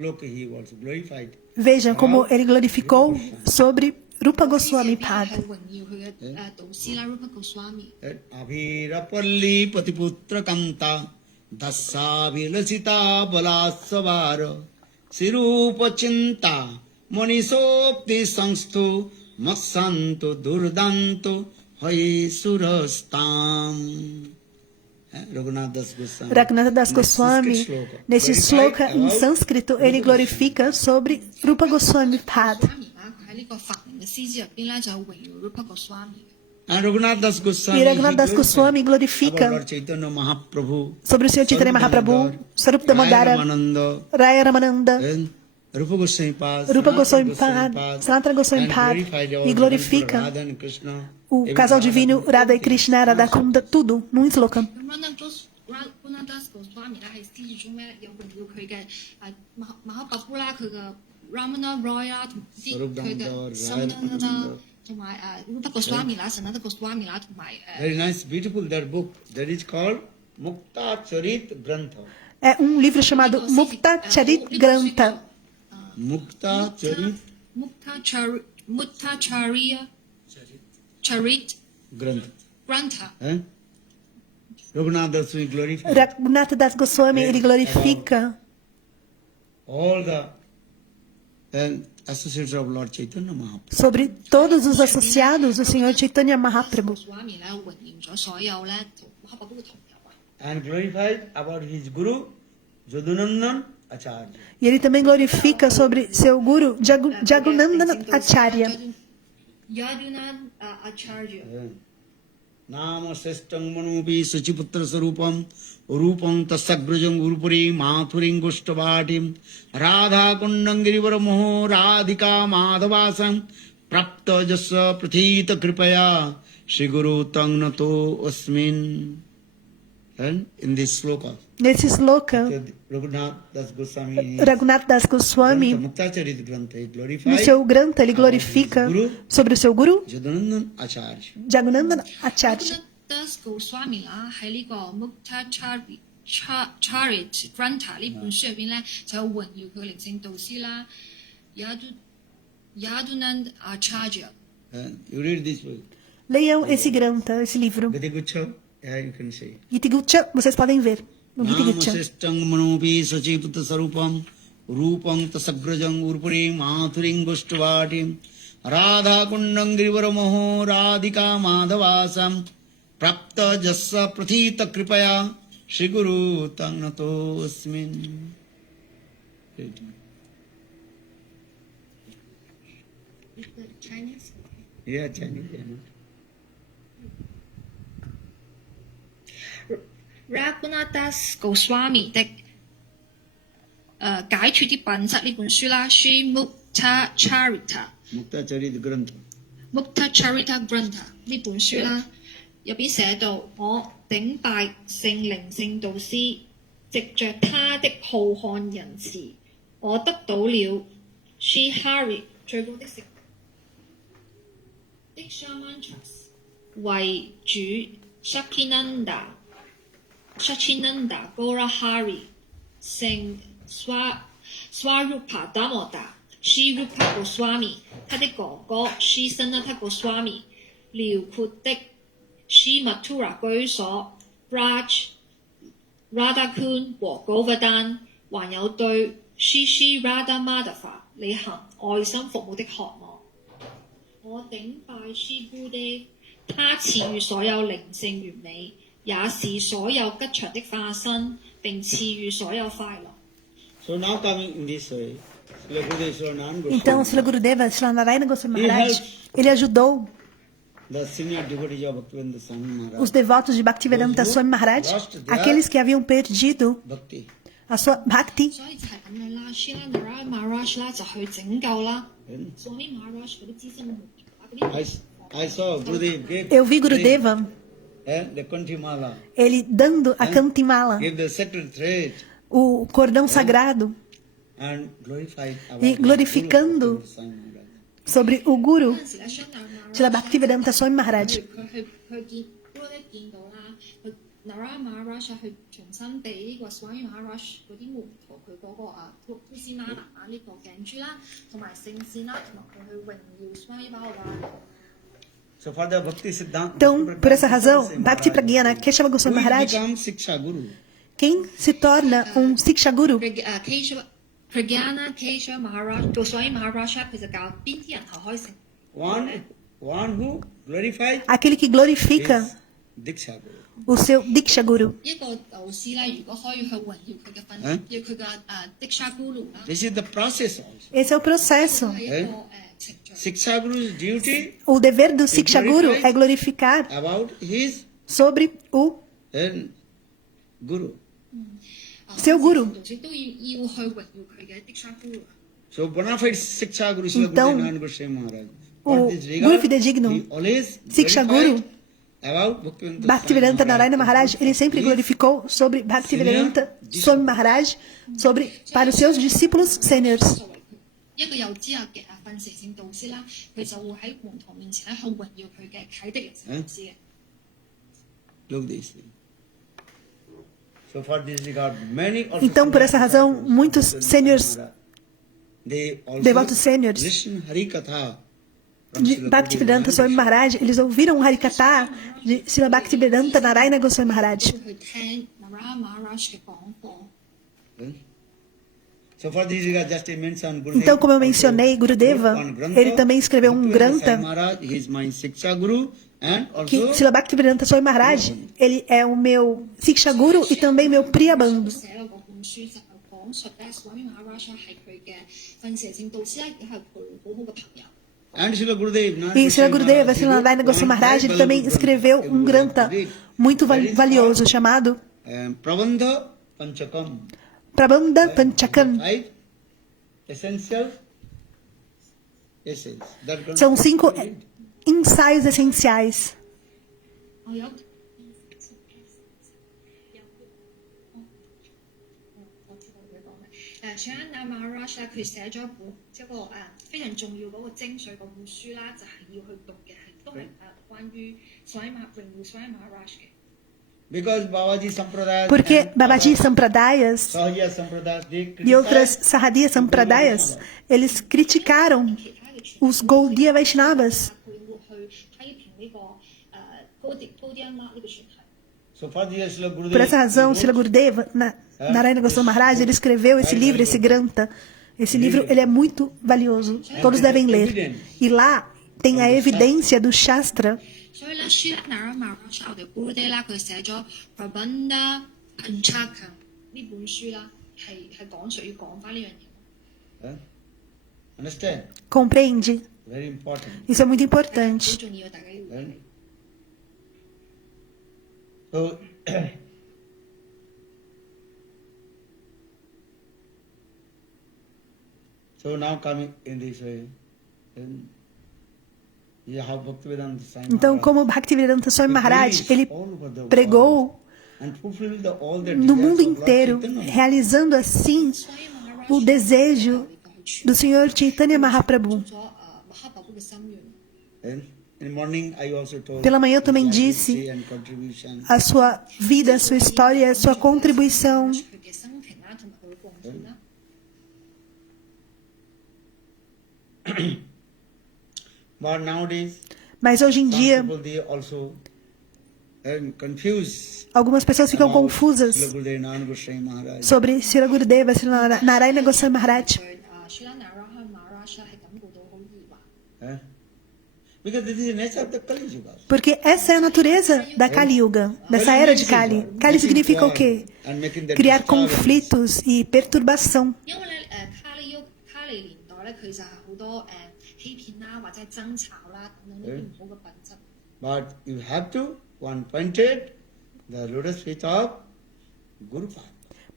Look, he was glorified. Vejam como ele glorificou sobre Rupa Goswami Pad. 係榮耀佢嘅導師啦 Rupa Goswami。 Abhirapalli Patiputra Kanta Dasa Vilasita Balasavara Sirupa Chinta Manisopti Sangstu Masanto Durdanto Hai Surastam. Raghunath Das Goswami. Raghunath Das Goswami, nesse sloka em sânscrito, ele glorifica sobre Rupa Goswami Pad. 佢喺呢個法名嘅詩詞入邊咧，就榮耀 Rupa Goswami。 And Raghunath Das Goswami, E Raghunath Das Goswami about glorifica Lord Chaitanya Mahaprabhu, sobre o Senhor Chaitanya Mahaprabhu, Swarup Damodara, Ramananda, Raya Ramananda, and Rupa Goswami Pad, Rupa Goswami Pad, Sanatana Goswami Pad, e glorifica Radha and Krishna, o casal divino Radha e Krishna, Radhakunda, tudo num sloka. Raghunath Das Goswami 咧喺詩詞中咧有榮耀佢嘅Mahaprabhu 啦，佢嘅 Ramana Roy 啦，同啲佢嘅 Samananda 啦，同埋Rupa Goswami 啦、Sanatana Goswami 啦，同埋 very nice, beautiful that book that is called Mukta Charit Grantha. É livro chamado Mukta Charit Grantha. Mukta Charit Charit Grantha. Grantha. Raghunath Das we glorify Raghunath Das Goswami, ele glorifica all the associates of Lord Chaitanya Mahaprabhu. sobre todos os associados do Senhor Chaitanya Mahaprabhu. Goswami 咧榮耀咗所有咧同 Mahaprabhu 嘅同友啊。 And glorified about his guru Jadunandan Acharya. E ele também glorifica sobre seu guru Jagunandana Acharya. Yadunand Acharya. Nama Sestang Manupi Sachiputra Sarupam Rupam Tasagrajam Gurupuri Mathuring Gushtavatim Radha Kundangirivara Moho Radhika Madhavasam Prapta Jasa Prathita Kripaya Shri Guru Tang Nato Asmin. And in this sloka, Nesse sloka, Raghunath Das Goswami, Raghunath Das Goswami, Muktacharit Grantha, he no glorified seu Grantha, ele glorifica sobre o seu Guru, Jaganandan Acharya. Jagananda Acharya. Das Goswami 啦，喺呢個 Mukta Charit Grantha 呢本書入邊咧，就有榮耀佢嘅靈性導師啦，Yadunand Acharya。 You read this book. Leiam esse Grantha, esse livro. Gati Gucha, yeah, you can say. Giti Gucha, vocês podem ver. No Giti Gucha. Namasistang manopi sachiputta sarupam rupam tasagrajang urpurim mathuring goshtvatim radha kundang girivaramoho radhika madhavasam prapta jassa prathita kripaya Shri Guru tang natosmin. Chinese. Yeah, Chinese. Raghunath Das Goswami 的解脱的品質呢本書啦，Sri Mukta Charita Muktacharit Grantha. Mukta Charita Grantha 呢本書啦，入邊寫到我頂拜聖靈聖導師，藉着他的浩瀚仁慈，我得到了 Sri Hari 最高的聖的 Shamantras 為主 Shaktinanda Gaura Hari 聖 Swarupa Damoda Sri Rupa Goswami 他的哥哥 Sri Sanatha Goswami 遼闊的 Sri Mathura 居所 Radhakund 和 Govardhan 還有對 Sri Radha Madhava 履行愛心服務的渴望。我頂拜 Sri Gurudev， 他賜予所有靈性完美，也是所有吉祥的化身，並賜予所有快樂。 So now coming in this way, Srila Gurudev Swaranand Então, Goswami, Srila Gurudeva, Srila Narayana Goswami Maharaj, ele ajudou the senior devotees of Bhaktivedanta Swami Maharaj, os devotos de Bhaktivedanta Swami Maharaj, aqueles que haviam perdido Bhakti. a sua Bhakti. 所以就係咁樣啦 ，Srila Narayana Maharaj 啦就去拯救啦 And，Swami Maharaj 嗰啲資深嘅門徒啊，嗰啲 I saw Gurudev gave Eu vi Gurudeva, the Kantimala, ele dando a Kantimala, gave the sacred thread o cordão sagrado, and glorified our e glorificando Guru Swami Maharaj. sobre o Guru 嗰陣時咧，Srila Srila Bhaktivedanta Swami Maharaj. 佢見嗰啲見到啦，佢 Narayana Maharaj 去重新俾呢個 Swami Maharaj 嗰啲門徒佢嗰個Tusimana 呢個鏡珠啦，同埋聖線啦，同埋佢去榮耀 Swami Bhagavan。 So for the Bhakti Siddhanta, Então, por essa razão, Bhakti Pragyana Keshava Goswami who Maharaj, becomes Siksha Guru? quem se torna Siksha Guru, Pragyana Keshava Maharaj Goswami Maharaj 佢就教邊啲人後開成 One who glorifies aquele que glorifica his Diksha Guru. o seu Diksha Guru. 一個導師咧，如果可以去榮耀佢嘅分，要佢嘅Diksha Guru 啦， This is the process also. Esse é o processo. 係一個程序。 Siksha Guru's duty O dever do Siksha Guru é glorificar about his sobre o Guru. seu Guru. 導師都要去榮耀佢嘅 Diksha Guru。 So bona fide Siksha Guru Srila Então, Gurudev Goswami Maharaj. o For this regard, Guru fidedigno, he always Siksha glorified Guru, about Bhaktivedanta Bhaktivedanta Swami Narayana Maharaj, ele sempre His glorificou sobre Bhaktivedanta Swami Maharaj, sobre para os seus discípulos seniors. 作為佢一個有資格嘅訓蛇性導師啦，佢就會喺門徒面前咧去榮耀佢嘅啟迪靈性導師嘅。 Look this thing. So for this regard, many also Então, por essa razão, muitos seniors, they also devotos seniors listen Harikatha from de Srila Bhaktivedanta Gurudev Swami Maharaj. Maharaj, eles ouviram o Harikatha de Srila Bhaktivedanta Narayana Goswami Maharaj. 會去聽 Narayana Maharaj 嘅講課。 So for this regard, just I mentioned Gurudev. Então, como eu mencionei, Gurudeva, ele também escreveu um Grantha Maharaj, he is my Siksha Guru and que also Srila Bhaktivedanta Swami Maharaj, ele é o meu Siksha Guru e também meu Priyabandhu. 寫咗嗰本書就係講述咧 Swami Maharaj 係佢嘅訓蛇性導師啦，亦都係佢好好嘅朋友。 and Srila Gurudev. E Srila Gurudeva, Srila Narayana Goswami Maharaj, ele também escreveu um Grantha muito valioso chamado Prabandha Panchakam. Prabandha Panchakam. 5 essential essays. That Grantha São 5 is ensaios essenciais. 我有 Chulanda Maharaj 咧，佢寫咗一本一個非常重要嗰個精髓嗰本書啦，就係要去讀嘅，都係關於Swami Maharaj 嘅。 Because Babaji Sampradaya Porque Babaji Sampradayas Sahajya Sampradaya, they e outras Sahadiya Sampradayas, eles criticaram 其他嘅傳 os Gaudiya Vaishnavas. 佢會去批評呢個Gaudiya Math 呢個傳統。 So for the Srila Gurudev, Por essa razão, he Srila wrote, Gurudeva, Narayana Goswami Maharaj, ele escreveu esse livro, esse Granta. Esse livro ele é muito valioso, todos devem ler. E lá tem a evidência do Shastra. 所以咧，Srila Maharaj 我哋 Gurudev 啦，佢寫咗 Prabandha Panchaka 呢本書啦，係要講翻呢樣嘢。 understand? Compreende? Very important. Isso é muito 好 importante. 重要，大家要。 So, so now coming in this way, then you have Bhaktivedanta Swami Então, Maharaj. como Bhaktivedanta Swami Maharaj, He ele preached all over the world pregou and fulfilled all the no desires mundo of Lord inteiro, Chaitanya. realizando assim o desejo do Senhor Chaitanya Mahaprabhu. 咗Mahaprabhu 嘅心願。 And in the morning, I also told Pela manhã eu também his disse legacy and contribution. a sua vida, a sua história, a sua contribuição. 佢嘅生平啦，同埋佢嘅貢獻啦。 But nowadays, Mas hoje em some dia, people they also confused algumas pessoas ficam about confusas Srila Gurudev Narayan Goswami Maharaj. sobre Srila Gurudeva, Srila Narayana Goswami Maharaj. 佢Srila Narayana Maharaj 係感覺到好疑惑。 Eh? Because this is the nature of the Kali Yuga. Porque essa é a natureza da Kali Yuga, dessa era de Kali. Kali significa o quê? Criar conflitos e perturbação. 因為咧卡利年代咧，佢就係好多欺騙啦，或者係爭吵啦等等呢啲唔好嘅品質。 But you have to one pointed the lotus feet of Guru Pad.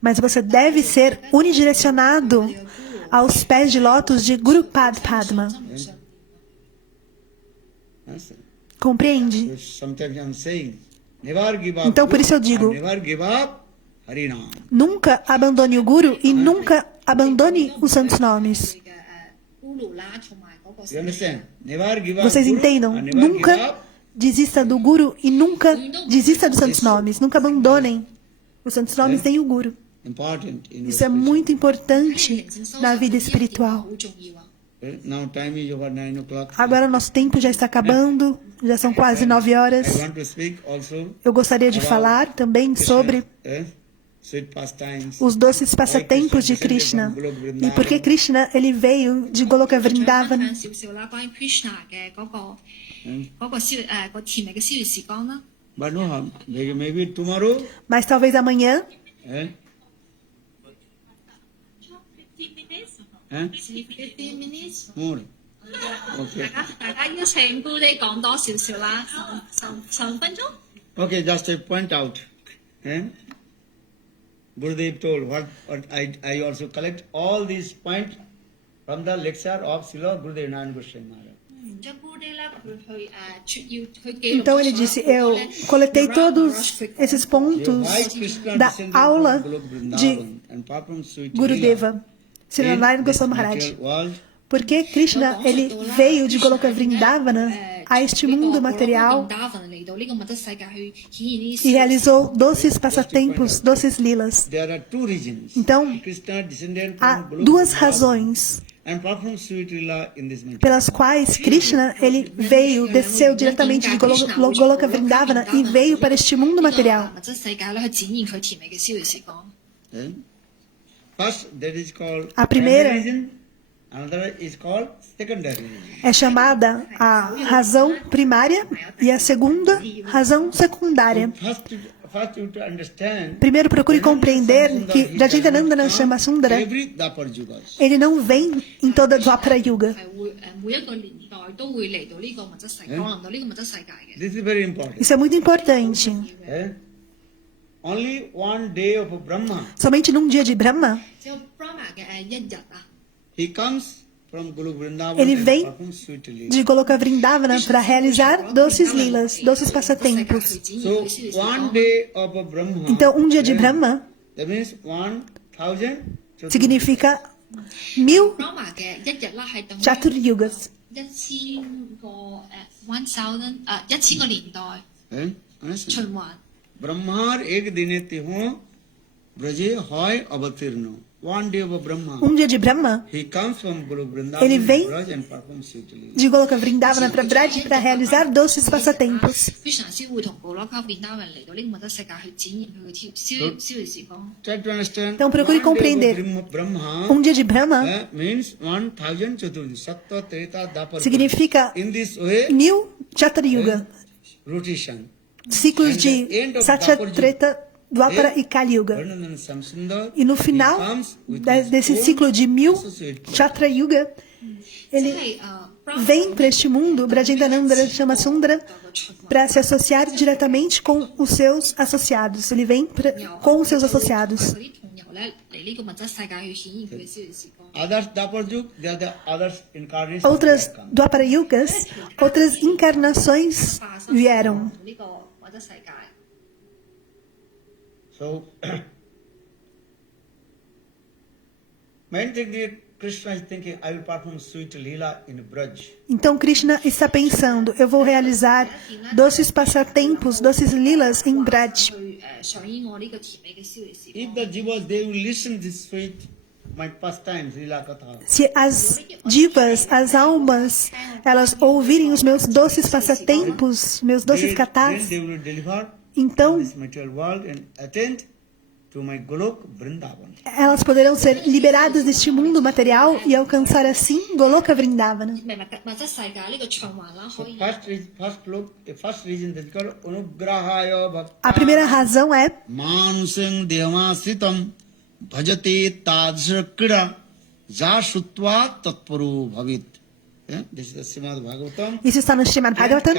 Mas você deve ser unidirecionado aos pés de lótus de Guru Pad Padma. 真唔信。 Yes. Compreende? So sometimes I'm saying, never give up. Então, por isso eu Guru digo, and never give up Harinam. nunca abandone o Guru e nunca abandone os santos nomes. 佢嘅Guru啦，同埋嗰個 You understand? Never give up. Vocês Guru entendam? and never give Nunca up. desista do Guru e nunca desista dos santos nomes. Nunca abandonem os santos nomes nem o Guru. Important in Isso é your muito importante na vida espiritual. 好重要啊！ spiritual. Now time is over 9 o'clock. Agora nosso tempo já está acabando, já são quase 9 horas. I want to speak also Eu gostaria de falar também sobre sweet pastimes. os doces passatempos de Krishna. E por que Krishna ele veio de Goloka 再分 Vrindavana? 享少少啦，關於 Krishna 嘅個甜蜜嘅宵夜時光啦。 But no harm. Maybe tomorrow. Mas talvez amanhã, Eh? 15 minutes， More. 大 Okay. 家邀請 Guru 講多少少啦，十分鐘。 Okay, just a point out. Eh? Gurudev told what I also collect all these points from the lecture of Srila Gurudev Narayan Goswami Maharaj. 然之後 Guru 咧，佢要去記錄 então ele disse: Eu coletei todos esses pontos Why Krishna da descended aula from Golok de Vrindavan and performed sweet Gurudeva, Sri Leela Narayana in this Goswami Maharaj. material world. Porque Krishna ele veio de Goloka Vrindavana a este mundo material 嚟到呢個物質世界去顯現呢啲 e realizou doces passatempos, doces lilas. There are two reasons. Então, Krishna descended há from Golok duas Vrindavan razões and performed sweet Leela in this material. pelas quais Krishna ele veio, desceu diretamente de Goloka Vrindavana e veio para este mundo material. 物質世界咧去展現佢甜美嘅宵夜時光。 Eh? First, that is called A primeira- primary reason. Another is called secondary reason. É chamada a razão primária e a segunda, razão secundária. First you to understand. Primeiro, procure compreender que Rajitanandana Shyamasundara, Every Dapar Yugas. ele não vem em toda Dwapara Yuga. 係會每一個年代都會嚟到呢個物質世界，降臨到呢個物質世界嘅。 This is very important. Isso é muito importante. Eh? Only one day of Brahma. Somente num dia de Brahma, 只有 Brahma 嘅一日啊， He comes from Golok Vrindavan Ele and vem performs sweet Leela. de Goloka Vrindavana para realizar doces lilas, doces passatempos. So 1 day of Brahma. Então, um dia de Brahma That means 1,000 significa 1000 Brahma 嘅一日啦係等於 Chaturyugas. 1000個1000個年代 Understand? 循環。 ब्रह्मार एक दिने तिहो ब्रजे होय अवतीर्ण. One day of Brahma, Dia de Brahma, he comes from Guru Ele Vrindavan vem Braj and performs Sweetly. de Goloka Vrindavana para Braj para realizar doces passatempos. Krishna 先會同布羅卡變單人嚟到呢個物質世界去展現佢嘅消離時光。 Try to understand. Então procure One day of compreender. Brahma Dia de Brahma means 1000 Chaturthi, Sattva, Treta, Dapar. significa In this way, 1000 Chaturyuga, rotation. ciclos de Satya, Treta, Dwapara e Kali Yuga. Varnanana Samsundar, E no he final comes with desse his ciclo own de 1000 associate. Chatra Yuga, 即 ele 係 vem para este mundo, Brajendanandra chama Sundara, para se associar diretamente com os seus associados. Ele vem com os seus associados. 嗰啲同遊咧嚟呢個物質世界去顯現佢嘅消離時光。 Others Dapar Yug, they are the others incarnations. Outras that come. Dwapara Yugas, outras encarnações 化身 vieram. 呢個物質世界。 So, main thing that Krishna is thinking, I will perform sweet lila in Braj. Então Krishna está pensando, eu vou realizar doces passatempos, doces lilas em Braj. 去上演我呢個甜美嘅消離時 If 光。 the jivas, they will listen this sweet, my pastimes, lila katha. Se as divas, as almas, elas ouvirem os meus doces passatempos, meus doces Then catás, they will deliver então this material world and attend to my Golok Vrindavan. elas poderão ser liberadas deste mundo material e alcançar assim Goloka Vrindavana. 唔係物質世界呢個循環啦，可 So 以 the first reason that is called Anugrahaya Bhakta. A primeira razão é Manusang Devamasitam Bhajate Tadshakira Jashutva Tatparu Bhavit. This is the Srimad Bhagavatam. isso está no Srimad Bhagavatam,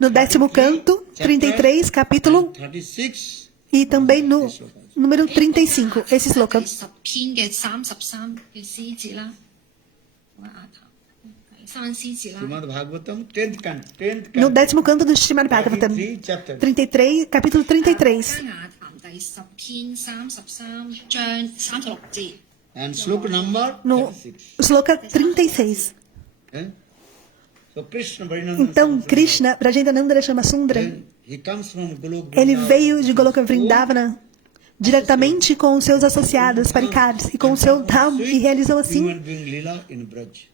no 10º canto, 33, capítulo, 36. e também no número 35, esse sloka. 10篇嘅33嘅詩節啦。我額頭係三詩節啦。 Srimad Bhagavatam, 10th canto. 10th No canto. 10º canto do Srimad Bhagavatam, 33 chapter. 33, capítulo 33. 雅談第10篇33章36節。 And sloka number No 36. sloka 36. So Krishna Varinanda Então Krishna, Brajendanandra chama Sundara, he comes from Golok ele Vrindavan. veio de Goloka Vrindavana diretamente com os seus associados, Parikaras, e com o seu Dham, e realizou assim Human being lila in Braj.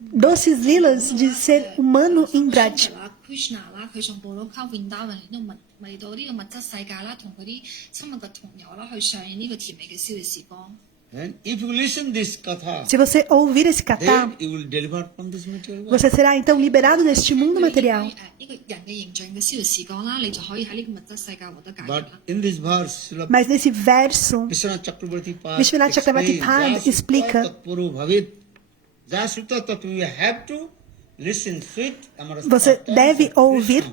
doces lilas de ser humano em Braj. 啦 Krishna 啦，佢從布魯卡變單嚟到呢個物質世界啦，同佢啲親密嘅同友啦，去上演呢個甜美嘅消離時光。 And if you listen this katha, Se você ouvir esse kata, then you will deliver from this material world. você será então liberado deste mundo material. 呢個人嘅形象嘅消離時光啦，你就可以喺呢個物質世界獲得解脫 But 啦。 in this verse, Srila Mas nesse verso, Vishwanath Chakravarti Pad Vishwanath Chakravarti Pad explica, Tatpuru Bhavit. Jasutta Tatu, you have to listen sweet Amara você Sattva deve Krishna ouvir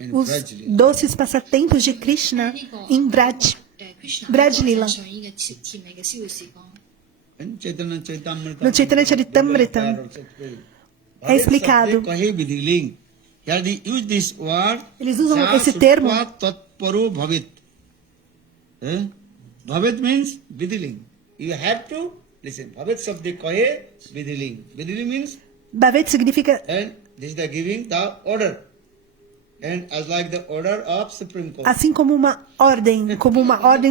in os Braj Lila. doces passatempos de Krishna em Braj. Braj Lila. 上演嘅甜美嘅消離時光。 And Chaitanya Charitamrita, No Chaitanya Charitamrita é explicado. Kahe Vidhiling. Here they use this word. Eles usam esse termo. Tatparu Bhavit. Bhavit means Vidhiling. You have to listen. Bhavit Sabde Kahe Vidhiling. Vidhiling means, Bhavet significa and this is the giving the order. And as like the order of Supreme Court. assim como uma ordem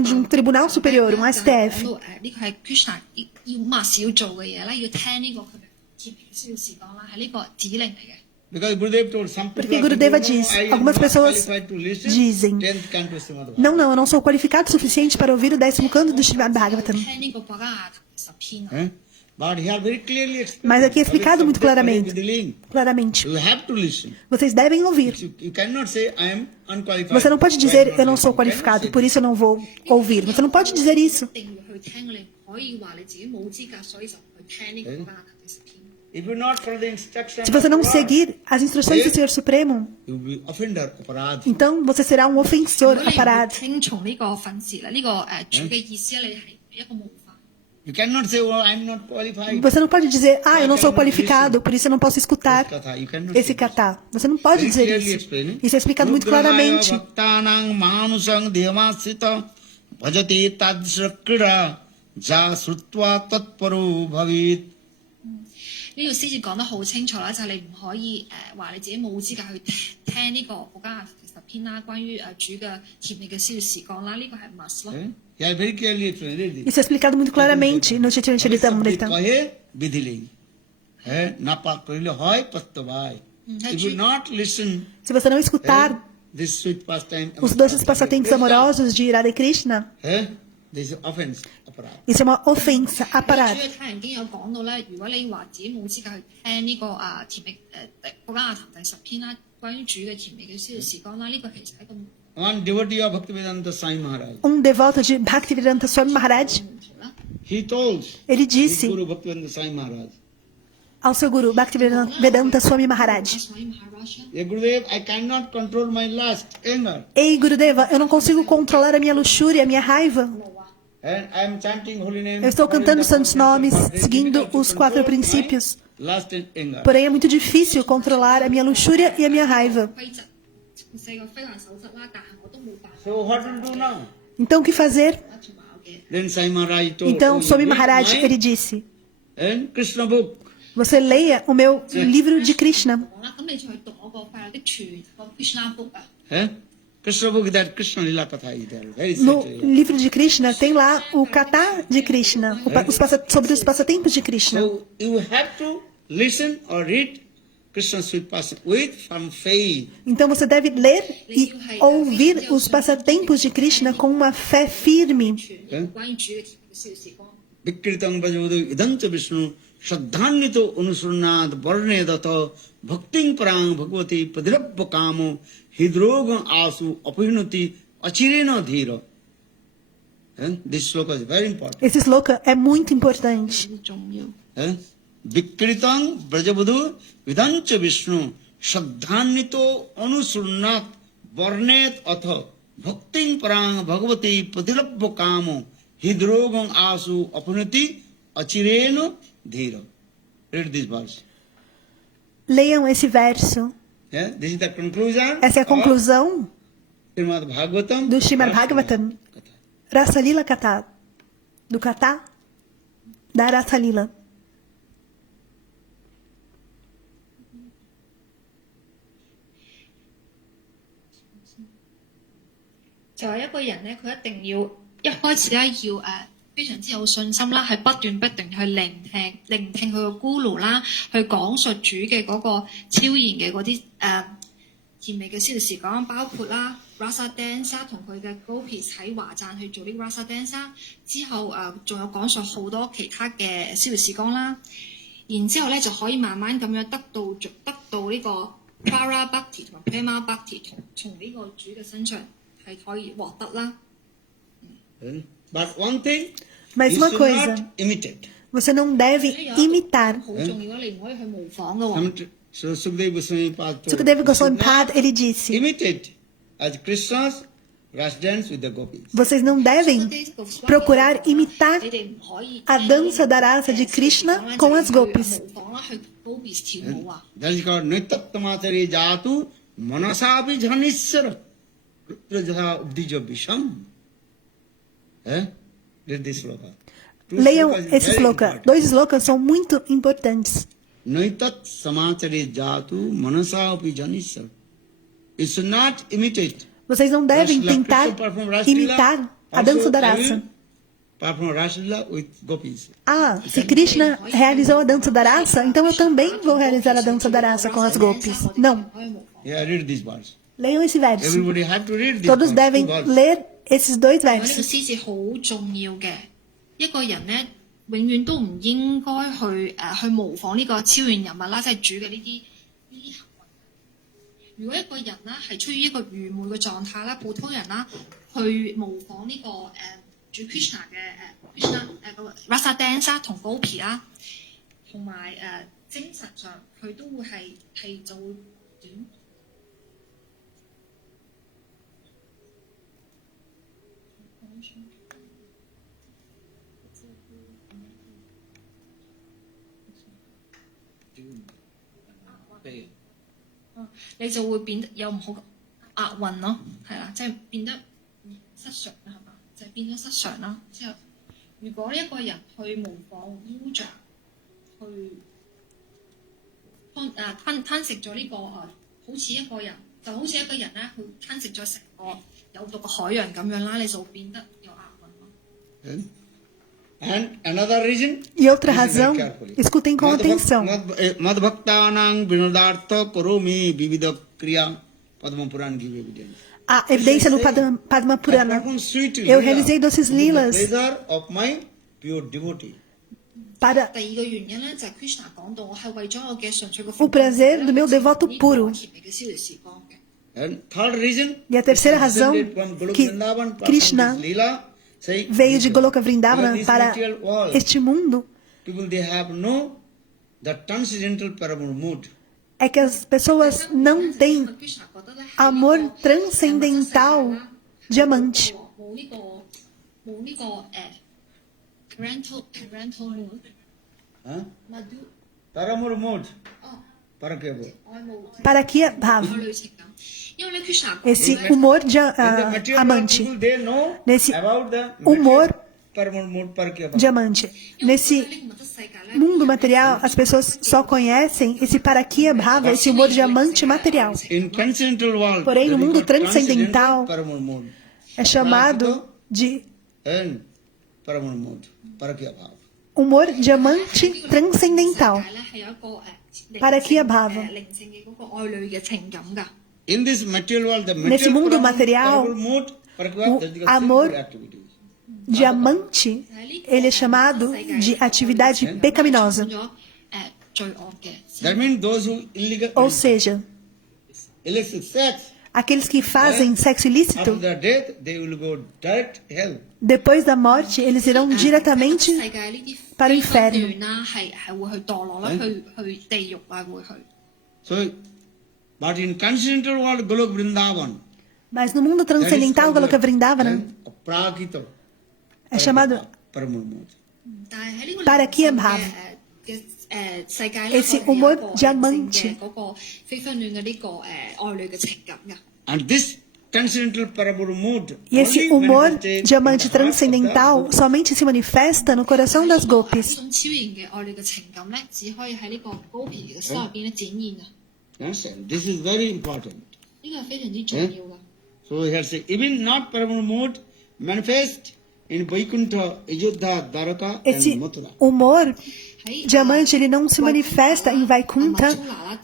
de um tribunal superior, um STF. 呢個係 Krishna 要默示要做嘅嘢啦，要聽呢個佢嘅甜美嘅消離時光啦，係呢個指令嚟嘅。 Because Gurudev told some people, Porque Gurudeva diz, I am algumas not pessoas qualified to listen, dizem, 10th canto Srimad Bhagavatam. não, eu não sou qualificado o suficiente para ouvir o 10º canto do Srimad Bhagavatam. 聽呢個國家雅談10篇啊。 But here very clearly explained. Mas aqui é explicado muito claramente. Vidhiling. Claramente. You have to listen. Vocês devem ouvir. You cannot say I am unqualified. Você não pode dizer, eu não sou qualificado, por isso eu não vou ouvir. Você não pode dizer isso. 一定要去聽，你唔可以話你自己冇資格，所以就唔去聽呢個國家雅談10篇。 If you not follow the instructions Se você não of God, seguir as instruções do Senhor Supremo, you will be offender, aparad. então você será um ofensor 如果你唔 aparado. 聽從呢個訓詞啦，呢個主嘅意思咧，你係一個模範。 You cannot say, oh, I'm not qualified. Você não pode dizer, eu não sou qualificado, por isso eu não posso escutar You cannot esse say kata. Você não pode Very dizer clearly isso. explained. Isso é explicado muito claramente. Bhaktanang manusang devamasita bhajate tadsakira ja srutva tatparo bhavit. 呢個詩節講得好清楚啦，就係、你唔可以話你自己冇資格去聽呢個《古家十篇》啦，關於主嘅甜美嘅逍遙時光啦，呢、個係 must 咯。Yeah, very clearly explained. Isso é explicado muito claramente no Chaitanya Charitamrita. Kahe vidhiling. Napak korile hoy pattovai. If you not listen Se você não escutar this sweet pastime, os doces passatempos amorosos de Radha e Krishna, this is offense, aparad. isso é uma ofensa a 主 parar. 嘅他人經有講到咧，如果你話自己冇資格去聽呢、個甜美《古家雅談》第10篇啦，關於主嘅甜美嘅逍遙時光啦，呢、個其實係一個唔 One devotee of Bhaktivedanta Sai Maharaj, Devoto de Bhaktivedanta Swami Maharaj, 同啦。 he told ele his disse Guru Bhaktivedanta Sai Maharaj, ao seu guru Bhaktivedanta Swami Maharaj: "Hey Gurudev, I cannot control my lust, anger, Ei, Gurudeva, eu não consigo controlar a minha luxúria, a minha raiva. and I am chanting holy name. Eu estou cantando santos nomes, seguindo os 4 princípios. Lust and anger. Porém, é muito difícil controlar a minha luxúria e a minha raiva. 規則細個飛行守則啦，但係我都冇辦法 So what will do now? Então, o que fazer? 同埋我嘅。 Then Sai Maharaj told, Então, "Oh, Swami you read Maharaj, my ele disse: and Krishna book. Você leia o meu livro de Krishna. 講啦，咁你就去讀我個快樂的傳個 Krishna book 啊。 Krishna book, that Krishna Lila Katha is there. Very No sweet. livro de Krishna tem lá o kata de Krishna, sobre os passatempos de Krishna. So you have to listen or read Krishna's sweet pastime with some faith. Então você deve ler e ouvir os passatempos de Krishna com uma fé firme. 關於主嘅甜美嘅逍遙時光。 Vikritam Bhajavodu Idancha Vishnu Shraddhannito Anusurnaad Varnedato Bhakting Parang Bhagavati Padirabha Kamo Hidrogam Asu Apihnati Achirena Dhira. This sloka is very important. Esse sloka é muito importante. 好重要。 Vikritam Bhajavodu Idancha Vishnu Shraddhannito Anusurnaad Varnet Atha Bhakting Parang Bhagavati Padirabha Kamo Hidrogam Asu Apunati Achireno Dhira. Read this verse. Leiam esse verso. This is the conclusion. Essa é a conclusão Srimad Bhagavatam. do Srimad Bhagavatam, Rasa Lila Kata, do Kata da Rasa Lila.就係一個人咧，佢一定要一開始咧要非常之有信心啦，係不斷去聆聽佢個 Guru 啦，去講述主嘅嗰個超然嘅嗰啲甜美嘅逍遙時光，包括啦 Rasa Dance 同佢嘅 Gopis 喺華讚去做呢個 Rasa Dance 之後仲有講述好多其他嘅逍遙時光啦，然之後咧就可以慢慢咁樣得到呢個 Para Bhakti 同埋 Prema Bhakti 從呢個主嘅身上。係可以獲得啦。But one thing, Mas you uma should coisa, not imitate. você não deve imitar. 好重要啦，你唔可以去模仿嘅喎。So Sukadeva Goswami Pad told, Sukadeva you Goswami should Pad, not ele disse: imitate as Krishna's Ras dance with the gopis. Vocês não devem procurar imitar 你哋唔可以 a dança da raça de Krishna com as gopis. 模仿啦，去 Gopis 跳舞啊。 That is called Naitattamacharya Jatu Manasapi Jhanishara Rudrajatha Ubdija Visham. Read this sloka. Leiam esse sloka. 2 slokas são muito importantes. Naitat Samacharya Jatu Manasapi Jhanishara. You should not imitate. Vocês não devem tentar imitar a dança da raça. Perform Raslila with gopis. Ah, se Krishna realizou a dança da raça, então eu também vou realizar a dança da raça com as gopis. Não. Yeah, read this verse. Leiam esse verso. Everybody have to read this Todos verse, devem two verses. ler esses 2 呢個 versos. 詩字好重要嘅，一個人咧永遠都唔應該去模仿呢個超然人物啦，即係主嘅呢啲行為。如果一個人咧係出於一個愚昧嘅狀態啦，普通人啦，去模仿呢、個主 Krishna 嘅Krishna 個 Rasa Dance 啦同 Gopi 啦，同埋精神上佢都會係就會點？你就會變得有唔好嘅押韻咯，係啦，即係變得失常啦，係嘛？就係變咗失常啦。之後，如果一個人去模仿烏象，去吞食咗呢個好似一個人，就好似一個人咧，去吞食咗成個有毒嘅海洋咁樣啦，你就會變得有押韻咯。And another reason. E outra listen very razão, carefully. escutem com atenção. Mad Bhaktanang Vinodartha Koromi Vividha Kriya. Padma Puran give evidence. A evidência no Padma Purana. Eu realizei doces lilas Pleasure of my pure devotee. para 第二個原因咧就係 Krishna 講到，我係為咗我嘅純粹嘅 o prazer do meu devoto puro. 甜美嘅消離時光嘅。 And third reason. E a terceira razão que Krishna veio de Goloka Vrindavana para este mundo People they have no the transcendental paramount mood. é que as pessoas não têm Krishna 覺得咧 amor transcendental diamante. 冇呢個parental mood， Huh? 咪都 Paramount mood. 哦 Para que? 愛慕 Parakia 愛 Bhava, 侶情感，因為咧 Krishna 講 esse 咧 humor In the material world, amante, people they know nesse about the humor paramount mood. Para que? diamante. 因為 Nesse 呢個物質世界咧 mundo material, as pessoas só conhecem esse Parakia Bhava, esse humor diamante material. In transcendental world, Porém, no there is mundo a transcendental, paramount mood. É chamado de And paramount mood. Para que? humor diamante transcendental. 世界咧係有一個Parakia Bhava. 靈性嘅嗰個愛侶嘅情感㗎。 In this material world, the Nesse material mundo paramount material, mood, para que? o That is the amor sinful activities. Diamante, ele é chamado de atividade pecaminosa. 咗罪惡嘅。 That means those who Ou seja, illicit sex, aqueles que fazem sexo after ilícito, their death, they will go direct hell. depois da morte, eles irão diretamente 世界呢啲 para o inferno. 段啦，係會去墮落啦，去地獄啊，會去。 So, but in transcendental world, Golok Vrindavan, Mas no mundo transcendental, Goloka Vrindavana, Prakita, é chamado paramount mood. 但係喺呢個 Parakia 靈性 Bhava. 嘅世界咧， Esse 我哋有一個 humor 靈性 diamante. 嘅嗰個非婚戀嘅呢個愛侶嘅情感㗎。 And this transcendental paramount mood, E esse only humor manifested diamante in the heart of the transcendental gopis. somente se manifesta no coração das 呢 gopis. 種超然嘅愛侶嘅情感咧，只可以喺呢個高皮嘅心入邊咧展現啊！ Understand? This is very important. 呢個係非常之重要㗎。 So here say, even not paramount mood manifest in Vaikuntha, Ayodhya, Dwaraka, Esse and Mathura. humor 喺 diamante ele não se manifesta em Vaikuntha,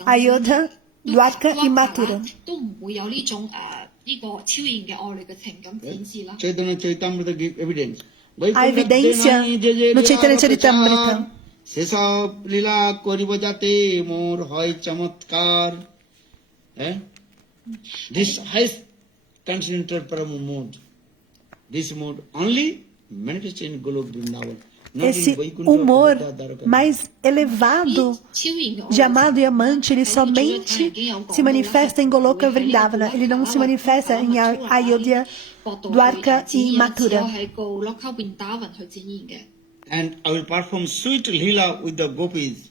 Ayodhya, Dwarka e Mathura. 都唔會有呢種呢個超然嘅愛侶嘅情感展示啦。 Chaitanya Charitamrita give evidence. A evidência no Chaitanya Charitamrita. Sesab lila koriba jate mor hoy chamatkar. This highest transcendental paramount mode. This mode only manifests in Golok Vrindavan. Not Esse in Vaikuntha, humor Ayodhya, Dwaraka. mais elevado 超然嘅愛 de amado e amante, ele somente se manifesta em Goloka Vrindavana. Ele não se manifesta em Ayodhya, Dwarka e Mathura. 喺個 Loka Vrindavan 去展現嘅。 And I will perform sweet lila with the gopis.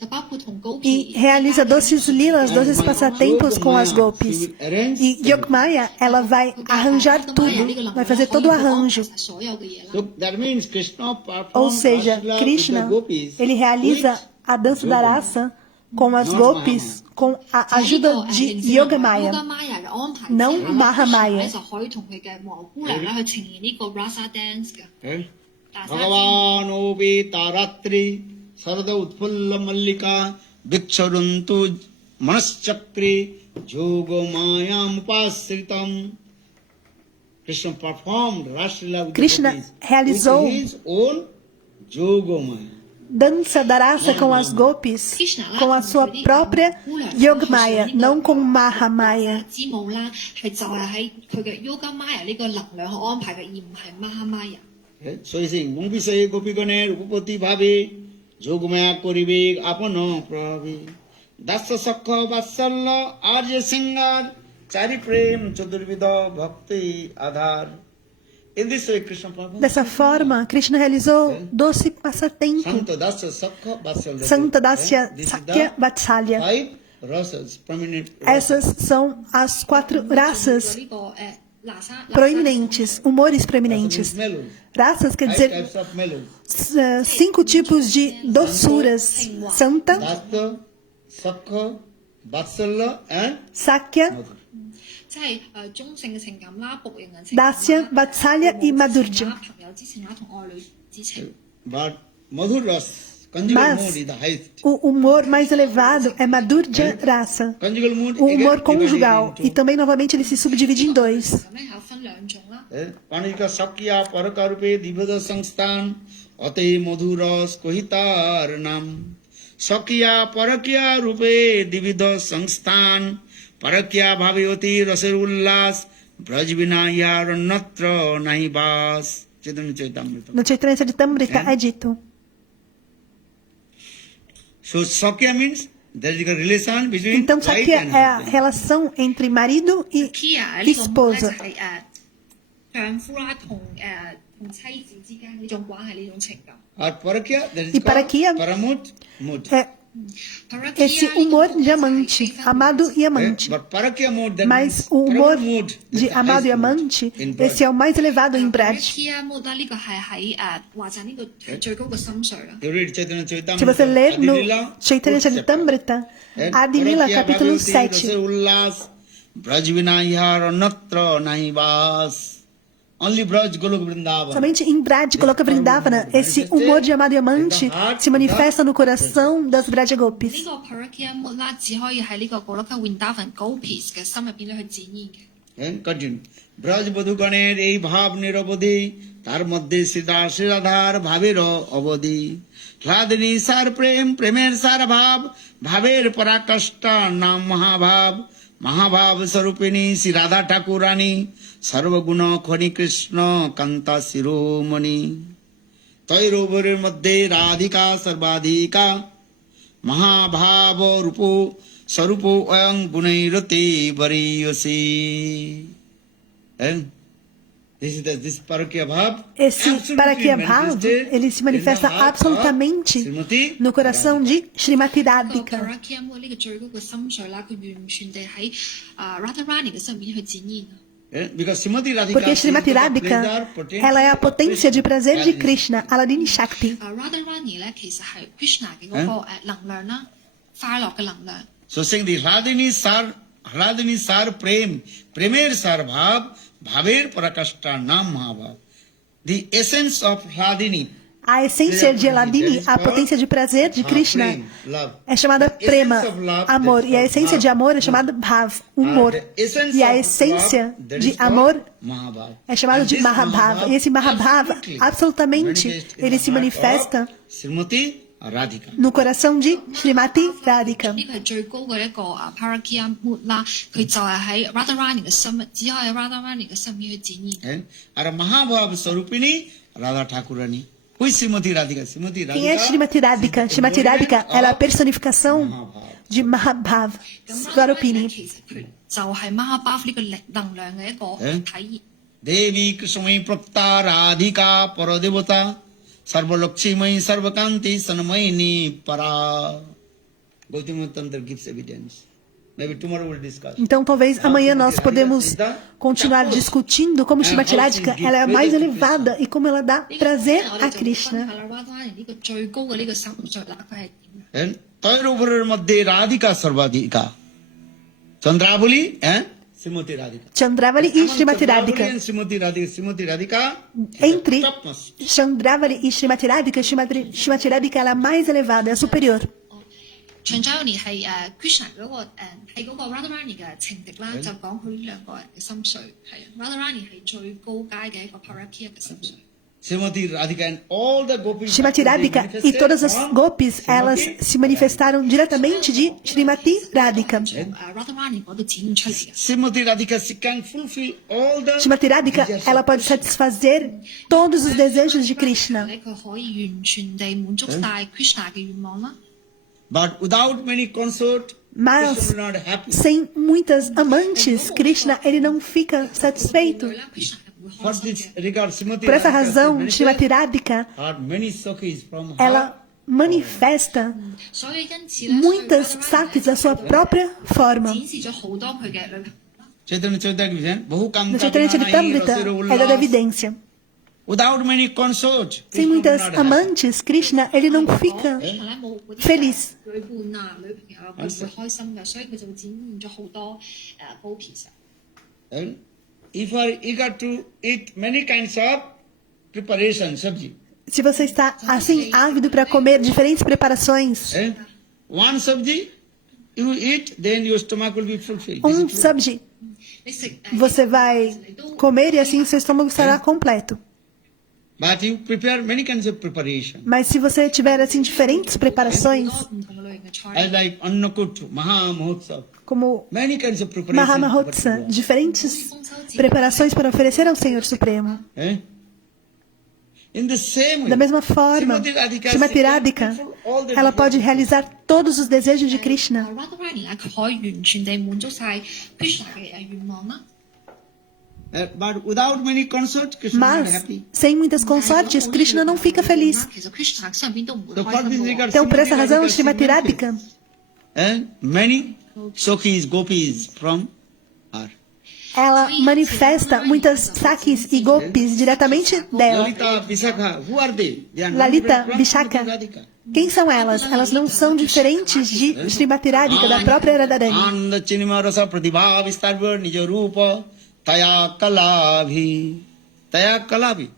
就包括同高 E realiza doces lilas, doces passatempos com as gopis. E Yogmaya, ela vai arranjar tudo, vai fazer todo o arranjo. 所有嘅嘢啦。 So that means Krishna Ou performs seja, Rasa Lila with Krishna, the gopis. ele realiza a dança da raça com as gopis, com a ajuda de Yogamaya, Yogamaya 嘅安排 não 之下 Mahamaya. 咧就可以同佢嘅和姑娘咧去呈現呢個 Rasa Dance 嘅。 Okay? 大家知 Bhagavan obi taratri sarada utpulla mallika vikcharuntu manaschakri yoga mayam upasritam. Krishna performed Raslila with Krishna the gopis realizou with his own yoga maya. Dança da raça com as gopis, com a sua própria Yogamaya, não com Mahamaya. 之舞啦，係就係喺佢嘅 Yogamaya 呢個能量去安排嘅，而唔係 Mahamaya。 Okay? So he saying, Mumpi say gopiganer upapati bhavi yogamaya koribe apano prabhi dasa sakha vatsalla arya singar chari prem chadurvida bhakti adhar. In this way Krishna performed. Dessa forma, Krishna realizou doce passatempo, Santa Dasya Sakha Vatsalya. Santa Dasya This is Sakya the Vatsalya. 5 rasas, prominent rasas. Essas são as 4 raças proeminentes, humores proeminentes. Mellows. Raças quer Five dizer types of mellows. 5 tipos de doçuras: Santa, Dasta, Sakha, Vatsalya and Sakya, Madhur. 即係中性嘅情感啦、僕型嘅情感 Dasya, 啦、 Vatsalya e 和睦之 Madhurya. 情啦、朋友之情啦同愛侶之情。 But Madhur Ras, conjugal Mas mood is the highest. o humor mais elevado é Madhurya Rasa. Conjugal mood O again humor divided conjugal. into, E também, novamente, ele se subdivide em 2. 咁咧有分兩種啦。 Panika Sakya Parakarupe Divada Sangstan Ate Madhuras Kohitar Nam Sakya Parakya Rupe Divida Sangstan Parakya Bhavayoti Rasir Ullas Brajvinaya Ranatra Nahibas Chaitanya Chaitamrita. No Chaitanya Charitamrita é dito. So Sakya means there is a relation between Então, wife Sakya and é a husband. relação entre marido e Kia 呢個 esposa. 就係丈夫啦同妻子之間呢種關係呢種情感。 Or Parakya, that is E called Parakya Paramut Mood. É esse humor de amante, amado e amante. But Parakya mood, that Mas means o humor Paramut mood, that's de the amado e highest mood amante, in Braj. esse é o mais elevado em Braj. Kia mood 啦，呢個係喺話就係呢個係最高嘅心水啦。 You read Chaitanya Chaitamrita, Se você ler no Adi-lila, Chaitanya fourth chapter. Charitamrita, And Adi-lila, Parakya capítulo Bhagavati 7. Rasa Ullas, Brajvinaya Ranatra Nahivas. Only Braj Golok Vrindavan. Somente em Braj coloca Vrindavana, esse humor de amado e amante se manifesta no coração das Braja 呢 Gopis. 個 Parakya mood 啦，只可以喺呢個 Goloka Vrindavan Gopis 嘅心入邊咧去展現嘅。 And continue. Braj বধূগণের এই ভাব নিরবধি তার মধ্যে শ্রীরাধার ভাবের অবধি হ্লাদিনী সার প্রেম প্রেমের সার ভাব ভাবের পরাকাষ্ঠা নাম মহাভাব মহাভাব স্বরূপিণী শ্রী রাধা ঠাকুরানী সর্বগুণ খনি কৃষ্ণ কান্তা শিরোমণি তৈরোবরের মধ্যে রাধিকা সর্বাধিকা মহাভাব রূপ স্বরূপ অয়ং গুণৈরতে বরীয়সী And this Parakya Bhav Esse Parakya Bhav, ele se manifesta absolutamente no coração de Srimati 個 Radhika. Parakya mood 呢個最高嘅心水啦，佢完全地喺Radharani 嘅心入邊去展現。 because Srimati Radhika, Porque Srimati Radhika, ela é a potência de prazer de Krishna, Aladini Shakti. Radharani 咧其實係 Krishna 嘅嗰個能量啦，快樂嘅能量。 So saying the Hladini Sar Prem, Premer Sar Bhav, Bhaver Parakashta Nam Mahabhav. The essence of Hladini A essência de Aladini, a potência de prazer de Krishna, é chamada Prema, amor. E a essência de amor é chamada Bhav, humor. E a essência de amor é chamada de Mahabhava. E esse Mahabhava, absolutamente, ele se manifesta Srimati Radhika. no coração de Srimati Radhika. 呢個係最高嘅一個Parakya mood 啦，佢就係喺 Radharani 嘅心，只可以喺 Radharani 嘅心入邊去展現。 And Mahabhav Swarupini Radha Thakurani. Who is Srimati Radhika? Srimati Quem é Radhika. Srimati Radhika? Srimati Radhika, ela é a personificação de Mahabhav, 咁 Swarupini. 其實佢就係 Mahabhav 呢個力能量嘅一個體現。 Devi Krishnamai Prapta Radhika Paradevata Sarvalakshimai Sarvakanti Sanamayini Para. Gautama Tantra gives evidence. Maybe tomorrow we'll discuss. Então, talvez amanhã nós podemos continuar discutindo como Srimati Radhika ela é a mais elevada e como ela dá prazer a Krishna. 呢個 Radharani 呢個最高嘅呢個心水啦，佢係點？ And Toirovarar Madhye Radhika Sarvadhika. Chandravali and Srimati Radhika. Chandravali e Srimati Radhika. And Srimati Radhika. Entre Chandravali e Srimati Radhika, Srimati Radhika ela é a mais elevada, é a superior. Chandravali 係Krishna 嗰個係嗰個 Radharani 嘅情敵啦，就講佢呢兩個人嘅心水係 Radharani 係最高階嘅一個 Parakya 嘅心水。 Srimati Radhika and all the gopis. Srimati Radhika e todas as gopis, elas se manifestaram diretamente de Srimati Radhika. Radharani 嗰度展現出嚟嘅。 Srimati Radhika, she can fulfill all the. Srimati Radhika, ela pode satisfazer todos os desejos de Krishna. 佢可以完全地滿足晒 Krishna 嘅願望啦。 But without many consort, Mas Krishna will not happy. sem muitas amantes, Krishna ele não fica satisfeito. Krishna 係唔會開 For 心 this 嘅。 regard, Srimati Por essa Radhika razão, Srimati Radhika, had many sakis from her. ela manifesta 所以因此咧， muitas 所以 Radharani sakis da sua própria forma. 展示咗好多佢嘅旅行啦。Chaitanya Charitamrita, Bahu No Kanta Chaitanya Charitamrita é dada evidência. Without many consorts. Sem muitas amantes, Krishna, ele não fica 可能咧冇嗰啲 feliz. 女伴啊、女朋友啊，佢唔會開心嘅，所以佢就會展現咗好多高皮實。 And if you are eager to eat many kinds of preparation, sabji, Se você está assim ávido para comer diferentes preparações, one sabji you eat, then your stomach will be fulfilled. sabji 你食 você vai comer e assim seu estômago estará completo. But you prepare many kinds of preparation. Mas se você tiver assim diferentes preparações, 多唔同嘅類型嘅菜， As like Annakut, Maha Mahotsav, como many kinds of preparation. Mahamahotsa, diferentes preparações para oferecer ao Senhor Supremo. In the same way, Da mesma forma, Srimati Radhika, ela pode realizar todos os desejos de Krishna. Radharani 咧，佢可以完全地滿足晒 Krishna 嘅願望啦。 but without many consorts, Krishna is not Mas, happy. sem muitas consortes, Krishna não fica feliz. 其實 Krishna 心入邊都唔會 So for 開 this 心嘅喎。 regard, Então, por essa razão, Srimati Srimati Radhika, and many Sokhis, Gopis from her. ela manifesta muitas sakis e gopis diretamente dela. Lalita, Vishakha, who are they? They are not Lalita, different from Vishakha. Srimati Radhika. Quem são elas? Elas não são diferentes de Srimati Radhika, da própria Radharani. Ananda Chinima Rasa Pratibha Vistarva Nija Rupa Taya Kalabhi. Taya Kalabhi.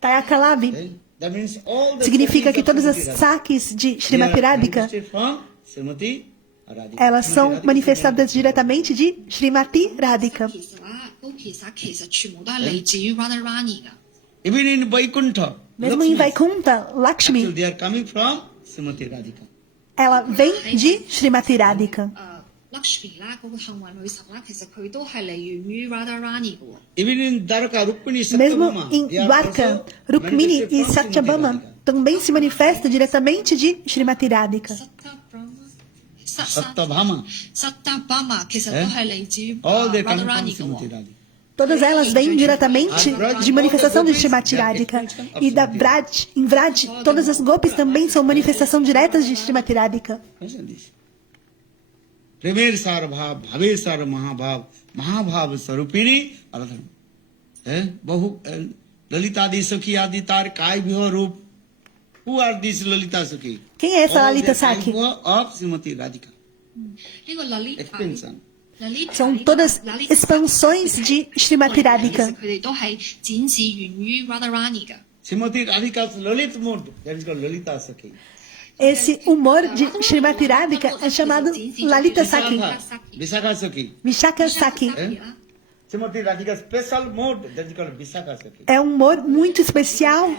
Tayakalabi That means all the significa Sokhis que of todas as Srimati Radhika, sakis de they Srimati are Radhika, manifested from Srimati Radhika. elas Srimati são Radhika manifestadas diretamente de Srimati Radhika. 其實啦，高其實其實全部都係嚟自於 Radharani 㗎。 Even in Vaikuntha, Mesmo em Lakshmi, Vaikuntha, actually Lakshmi, they are coming from Srimati Radhika. ela vem de Srimati Radhika. Lakshmi 啦，嗰個幸運女神啦，其實佢都係嚟源於 Radharani 嘅喎。 Even in Dwarka, Rukmini, Mesmo Satyabhama, em they are Dwarka, also Rukmini manifested e from Srimati Satyabhama Radhika. também se manifesta diretamente de Srimati Radhika. Satyabhama. Satyabhama 其實都係嚟自於 All they come from Radharani 嘅 Srimati 喎。 Radhika. Todas elas vêm diretamente de manifestação de Srimati Radhika. E da Vraj, em Vraj, todas as gopis também são manifestação diretas de Srimati Radhika. Listen this. Premer sar bhav, bhave sar mahabhav, mahabhav sarupini aradhan. Bahu Lalita adi Sakhi adi tar kai bhiho rup. Who are these Lalita Sakhi? Quem é essa All Lalita the kai Sakhi? bhiho of Srimati Radhika. 呢個 Lalita Expansion. São todas expansões de Srimati Radhika. 佢哋都係展示源於 Radharani 㗎。 Srimati Radhika's Lalit mode, that is called Lalita Sakhi. Esse humor de Srimati Radhika é chamado Lalita Sakhi, Vishakha Sakhi. Vishaka Sakhi. Srimati Radhika's special mode, that is called Vishakha Sakhi. É um humor muito especial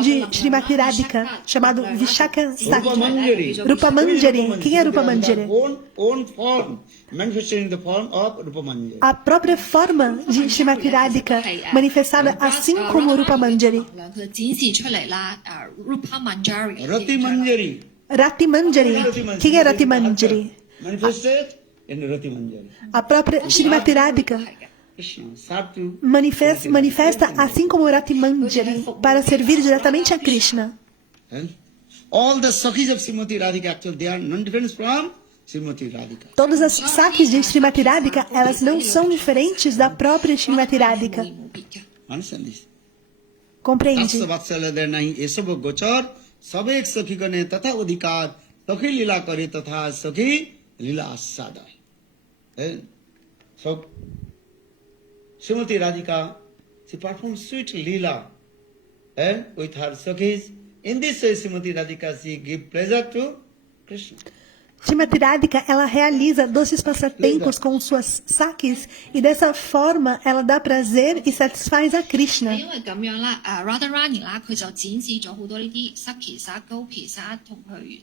de Srimati Radhika, chamado Vishaka Sakhi. Rupa Manjari. Quem é Rupa Manjari? Own form, manifested in the form of Rupa Manjari. A própria forma de Srimati Radhika, manifestada assim como Rupa Manjari. 佢就展示出嚟啦。Rupa Manjari 嘅 Rati 形象。 Manjari. Rati Manjari. Quem é Rati Manjari? Manifested in Rati Manjari. A própria Srimati Radhika Krishna sought to manifesta assim como Rati Manjari para servir diretamente a Krishna. all the Sakhis of Srimati Radhika, actually they are non different from Srimati Radhika. Todas as sakis de Srimati Radhika, elas não são diferentes da própria Srimati Radhika. Understand this? Compreende? Tasya vatsalya nahi esab gochar सब एक सखी गणे तथा अधिकार सखी लीला करे तथा सखी लीला आस्वाद so Srimati Radhika, she performed sweet lila with her sakhis. In this way Srimati Radhika, she give pleasure to Krishna. Srimati Radhika, ela realiza doces passatempos com suas sakis e dessa forma ela dá prazer e satisfaz a Krishna. 因為咁樣啦，Radharani 啦，佢就展示咗好多呢啲 Sakis 啊、Gopis 啊，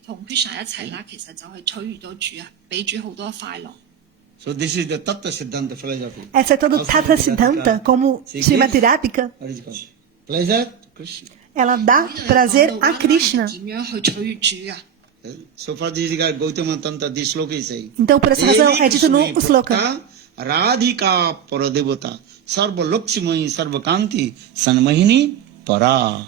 同Krishna 一齊啦，其實就係取悅到主啊，俾主好多快樂。 So this is the Tattva Siddhanta philosophy. Essa é todo o Tatra Siddhanta, como Srimati Radhika, What is it called? Pleasure to Krishna. ela dá prazer a Krishna. 點樣去取悅主啊？ So for this regard, Gautama Tantra, this sloka is saying. Então, por essa razão, é dito no sloka. Radhika Paradevata Sarva Lakshmi Sarva Kanti Sanmahini Para.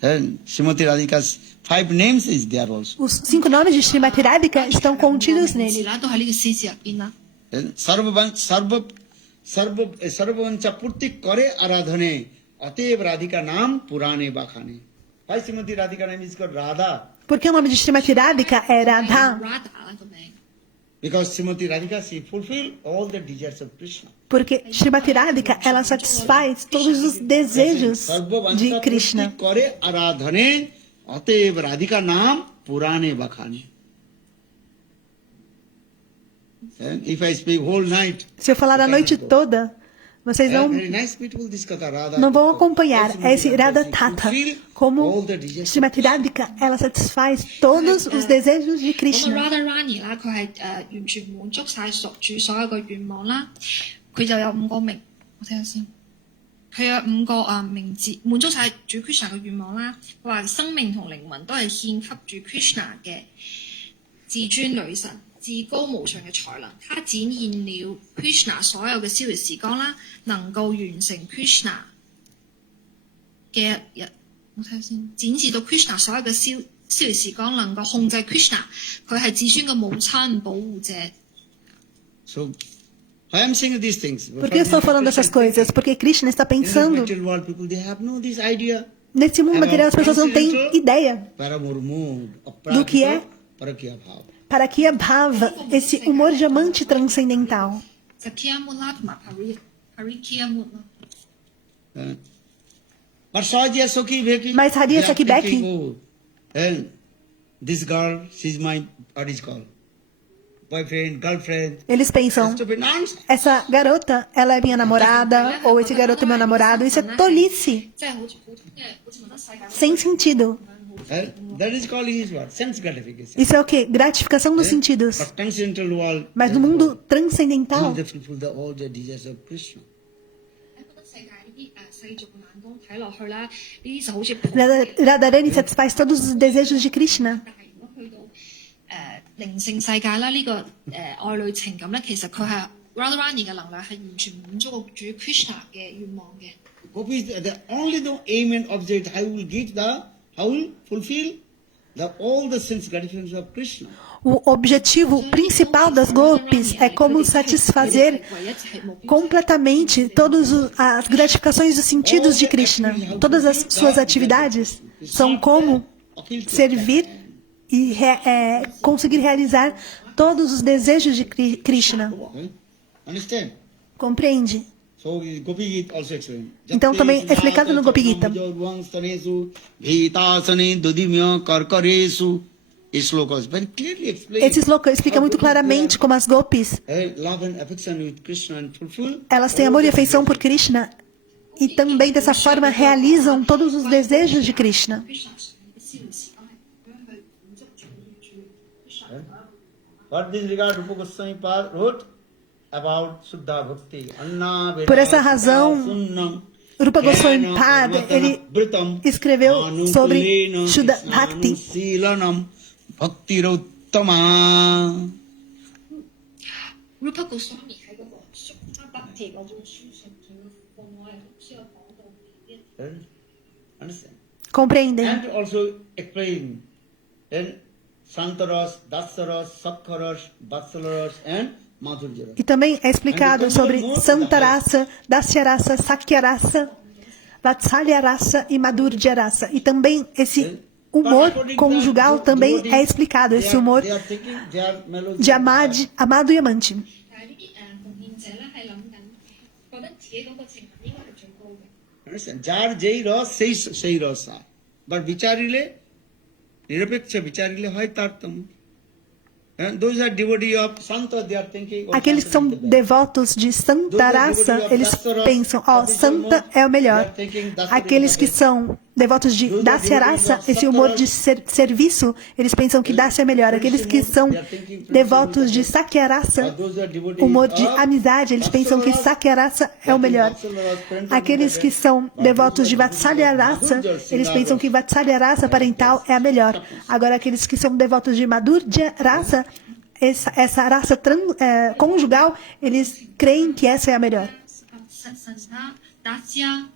And Srimati Radhika's 5 names is there also. Os 5 nomes de Srimati Radhika estão contidos 名字 nele. 啦，都喺呢個詩詞入邊啦。And Sarva सर्ववंश पूर्ति करे आराधने अतएव राधिका नाम पुराने बखाने. Why Srimati Radhika name is called Radha? Porque o nome de Srimati Radhika é Radha. Radha 啦個名。 Because Srimati Radhika, she fulfilled all the desires of Krishna. Porque Srimati Radhika, ela satisfaz todos os desejos de Krishna. करे आराधने अतएव राधिका नाम पुराने बखाने. And if I speak whole night, Se eu falar a noite toda, vocês very nice, beautiful this katha, Radha. não vão acompanhar esse Radha Tata. Fulfill Como all the desires. Srimati Radhika, ela satisfaz todos os desejos de 咁啊 Krishna. Radharani 啦，佢係完全滿足晒主所有嘅願望啦。佢就有5個名，我睇下先。佢有5個名字，滿足晒主 Krishna 嘅願望啦。佢話生命同靈魂都係獻給主 Krishna 嘅至尊女神。至高無上嘅才能，他展現了 Krishna 所有嘅逍遙時光啦，能夠完成 Krishna 嘅我睇下先，展示到 Krishna 所有嘅逍遙時光，能夠控制 Krishna， 佢係至尊嘅母親保護者。 So, I am saying these things. Por que eu estou falando essas coisas? Porque Krishna está In this pensando. material world, people, they have no this idea. Nesse mundo material, as pessoas não têm ideia Paramurmu, do que é Parakya Bhava. Parakya Bhava, esse humor diamante transcendental. Sakya Mula 同埋 Parikya Mula。 But Sahaja Sokhi Bheki. Mas Hariya they are Sakhi Bheki. thinking, oh, and this girl, she's my, what is called? Boyfriend, girlfriend. Eles pensam, Stupid nonsense. essa garota, ela é minha namorada, ou esse garoto é meu namorado. Isso é tolice, 即係好似普通嘅，好似覺得世界 sem sentido. That is called is what? Sense gratification. Isso é o quê? Gratificação dos sentidos. But transcendental world, Mas no mundo transcendental, they fulfill all the desires of Krishna. 覺得世界呢啲世俗嘅眼光睇落去啦，呢啲就好似普通 Radharani satisfaz todos os desejos de Krishna. 但係如果去到靈性世界啦，呢、個愛侶情感咧，其實佢係 Radharani 嘅能量係完全滿足個主 Krishna 嘅願望嘅。 Gopis, the only the aim and object, how will fulfill all the sense gratifications of Krishna. O objetivo principal das golpes é como satisfazer completamente todas as gratificações dos sentidos de Krishna. Todas as suas atividades são como servir e conseguir realizar todos os desejos de Krishna. Understand? Compreende? So Gopi Gita also explained. Então também é explicado no Gopi Gita. Very clearly explained. Esse sloka explica muito claramente como as gopis, Love and affection with Krishna and fulfill. elas têm amor e afeição por Krishna e também dessa forma realizam todos os desejos de Krishna. What this regard Rupa Goswami wrote about Suddha Bhakti. Por essa razão, Rupa Goswami Pad, ele escreveu sobre Shuddha Bhakti. Rupa Goswami 喺嗰個 Sukha Bhakti 嗰本書上面，同我哋老師有講到嘅。 Understand? Compreendem? And also explain in Santaras, Dasaras, Sakharas, Vatsalaras and Madhurjaras. E também é explicado sobre Santarasa, Dasyarasa, Sakyarasa, Vatsalyarasa e Madhurjarasa. E também esse humor conjugal também é explicado, esse humor de amado e amante. 但係呢啲奉獻者咧係諗緊，覺得自己嗰個情感應該係最高嘅。 Understand? Jar jai ras sei rasa. But vicharile, nirapeksha vicharile hoy tartam. And those are devotees of Santa, they are thinking. Aqueles que são devotos de Santa Raça, eles pensam, Santa é o melhor. Aqueles que são devotos de Dasya Raça, esse humor de serviço, eles pensam que Dasya é melhor. Aqueles que são devotos de Sakya Raça, humor de amizade, eles pensam que Sakya Raça é o melhor. Aqueles que são devotos de Vatsalya Raça, eles pensam que Vatsalya Raça parental é a melhor. Agora, aqueles que são devotos de Madhurya Raça, essa raça conjugal, eles creem que essa é a melhor. Dasya,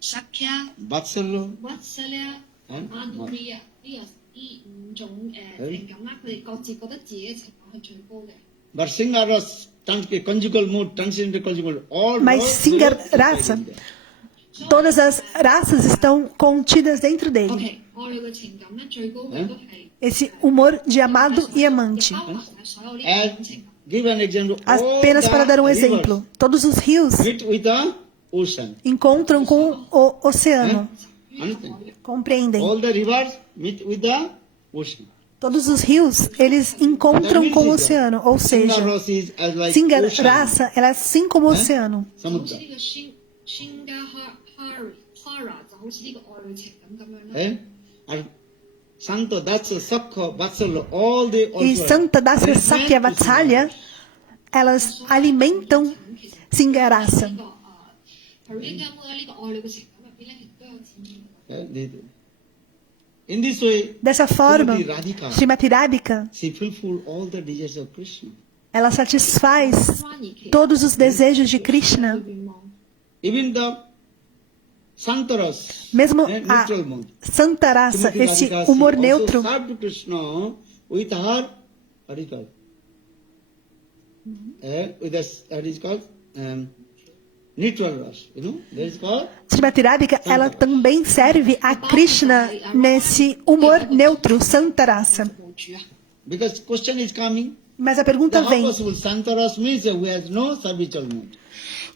Shakya, Vatsalya Vatsalya, Madhurya 呢5種情感啦，佢哋各自覺得自己嘅情感係最高嘅。But Singaras conjugal mood turns into conjugal mood. All Mas those Singar zero Rasa, inside there. todas as raças estão contidas dentro dele. OK，愛侶嘅情感咧最高嘅都係 Esse humor de amado e amante. 包含晒所有呢啲 And 感情。 give an example. Apenas para dar um exemplo, todos os rios Meet with the ocean. encontram com o oceano. Understand? Compreendem? All the rivers meet with the ocean. Todos os rios, eles encontram com o oceano. Ou seja, Singaras is as like Singar ocean. Rasa, ela é assim como o oceano. 就好似 Samudra. 呢個 Shingahara 就好似呢個愛侶情感咁樣啦。 Eh? And Santo Datsa Sakha Vatsala, all the E Santa Dasa Sakya Vatsalya, elas alimentam Singarasa. 呢個佢應該喺呢個愛侶嘅情感入邊咧，其實都有展現。 In this way, Dessa forma, Srimati Radhika, Srimati Radhika, she fulfilled all the desires of Krishna. ela satisfaz 反而其實 todos os desejos de Krishna. 願望。 Even the Santaras, Mesmo neutral a mode. Santa Rasa, Srimati esse Radhika, humor she neutro, also served Krishna with her, what is called? With this, what is called? Neutral rasa, you know? That is called Srimati Radhika, ela também serve a Krishna nesse humor neutro, Santa Rasa. 無主啊！ because question is coming. Mas a pergunta How vem, possible Santaras means who has no servitual mood?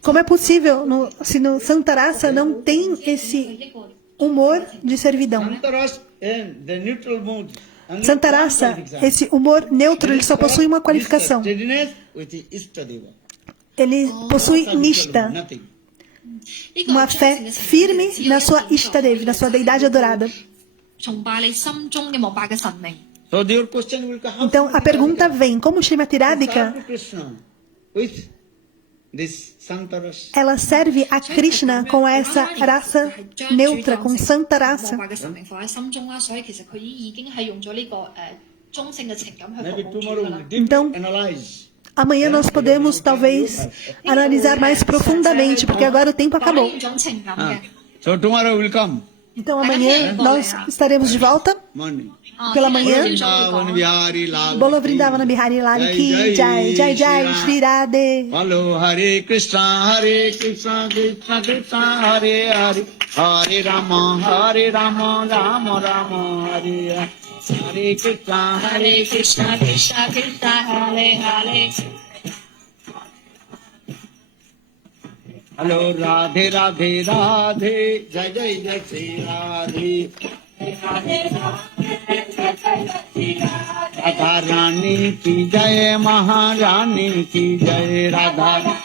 como é possível, se no Santa Rasa não tem esse humor de servidão? Santaras and the neutral mood. only Santa one Rasa, qualification. esse humor neutro, ele só possui uma qualificação. Steadiness with the Istadeva. Ele possui Servitual nishta, mood, nothing. 呢個 uma 係 fé 忠誠嘅 firme 只要 na sua 一個 Ishtadev, na sua deidade adorada. 崇拜你心中嘅膜拜嘅神明。 So your question will come. how Então a pergunta vem, como Srimati Radhika, serve Krishna with this Santaras. ela serve a Krishna com essa raça neutra, com Santa 膜 Rasa. 拜嘅神明放喺心中啦，所以其實佢已經係用咗呢個中性嘅情感去 Maybe 服務主 tomorrow 㗎啦 we'll。deeply Então, analyze. Amanhã nós podemos talvez analisar mais profundamente, porque agora o tempo 講 acabou. 呢種情感嘅。 So tomorrow will come. Então amanhã nós estaremos de volta Morning. pela manhã. Vrindavan Bihari Lal. Bolo Vrindavana Bihari Lal Ki Jai, Jai Jai, Shri Radhe. Follow Hare Krishna, Krishna Krishna, Hare Hare, Hare Rama, Rama Rama, Hare Hare. Hare Krishna, Hare Krishna, Krishna Krishna, Hare Hare. Hello Radhe Radhe Radhe, Jai Jai Jai Shri Radhe. Radha Rani ki Jai, Maharani ki Jai, Radha.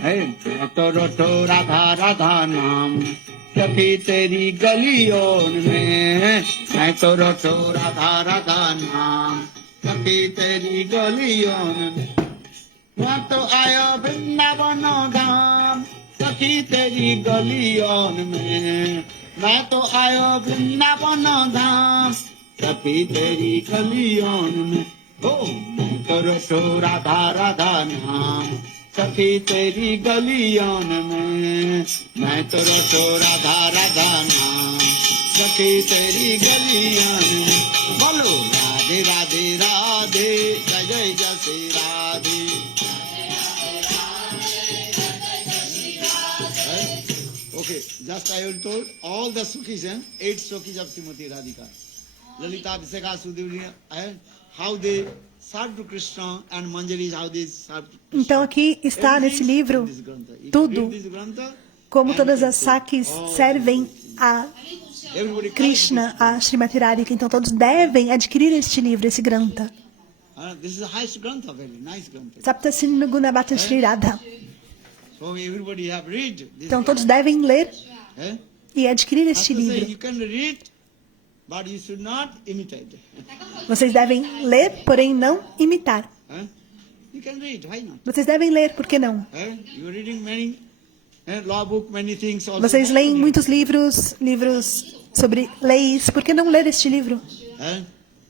Hey, to Radha Radha naam. सखी तेरी गलियों में मैं तो रटो राधा राधा नाम सखी तेरी गलियों में मैं तो आयो वृंदावन धाम सखी तेरी गलियों में मैं तो आयो वृंदावन धाम सखी तेरी गलियों में ओ मैं तो रटो राधा राधा नाम सखी तेरी गलियों में मैं तो रटो राधा राधा नाम सखी तेरी गलियों में बोलो राधे राधे राधे जय जय जय श्री Radhe Okay, just I will told all the Sukhis and 8 Sukhis of Srimati Radhika. Lalita Abhiseka Sudhivya and how they serve to Krishna and Manjari how they serve to Krishna. Então aqui está nesse livro tudo, como todas as sakis servem a Krishna, a Srimati Radhika. Então todos devem adquirir este livro, esse granta. This is the highest grantha, very nice grantha. Saptasini Gunabhata Shri Radha. So everybody have read this. Então todos devem ler Eh? e adquirir As este to say, livro. you can read, but you should not imitate. Vocês devem ler, porém não imitar. Eh? You can read, why not? Vocês devem ler, por que não? Eh? You are reading many law book, many things also. Vocês leem muitos livros sobre leis, por que não ler este livro? Eh?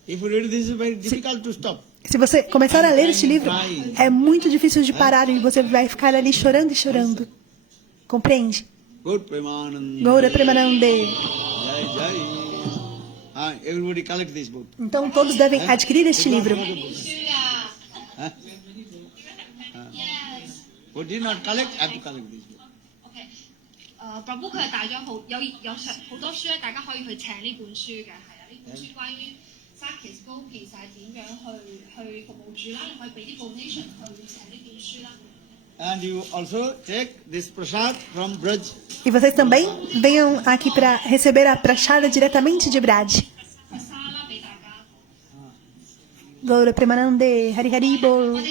If you read this, is very difficult to stop. Se você começar a ler este livro, é muito difícil de parar e você vai ficar ali chorando e chorando. Compreende? Good Premanand. Gaura Premanande. Jai Jai. Everybody collect this book. Então todos devem adquirir este livro. Huh? Who did not collect, have to collect this book. OK，Prabhu 佢係帶咗好多書咧，大家可以去請呢本書嘅，係啦，呢本書關於 Sakis Gopis 係點樣去服務主啦，你可以俾啲 donation 去請呢本書啦。And you also take this prasad from Braj. E vocês também venham aqui para receber a prachada diretamente de Braj. Gaura Premanande, Hari Hari Bol.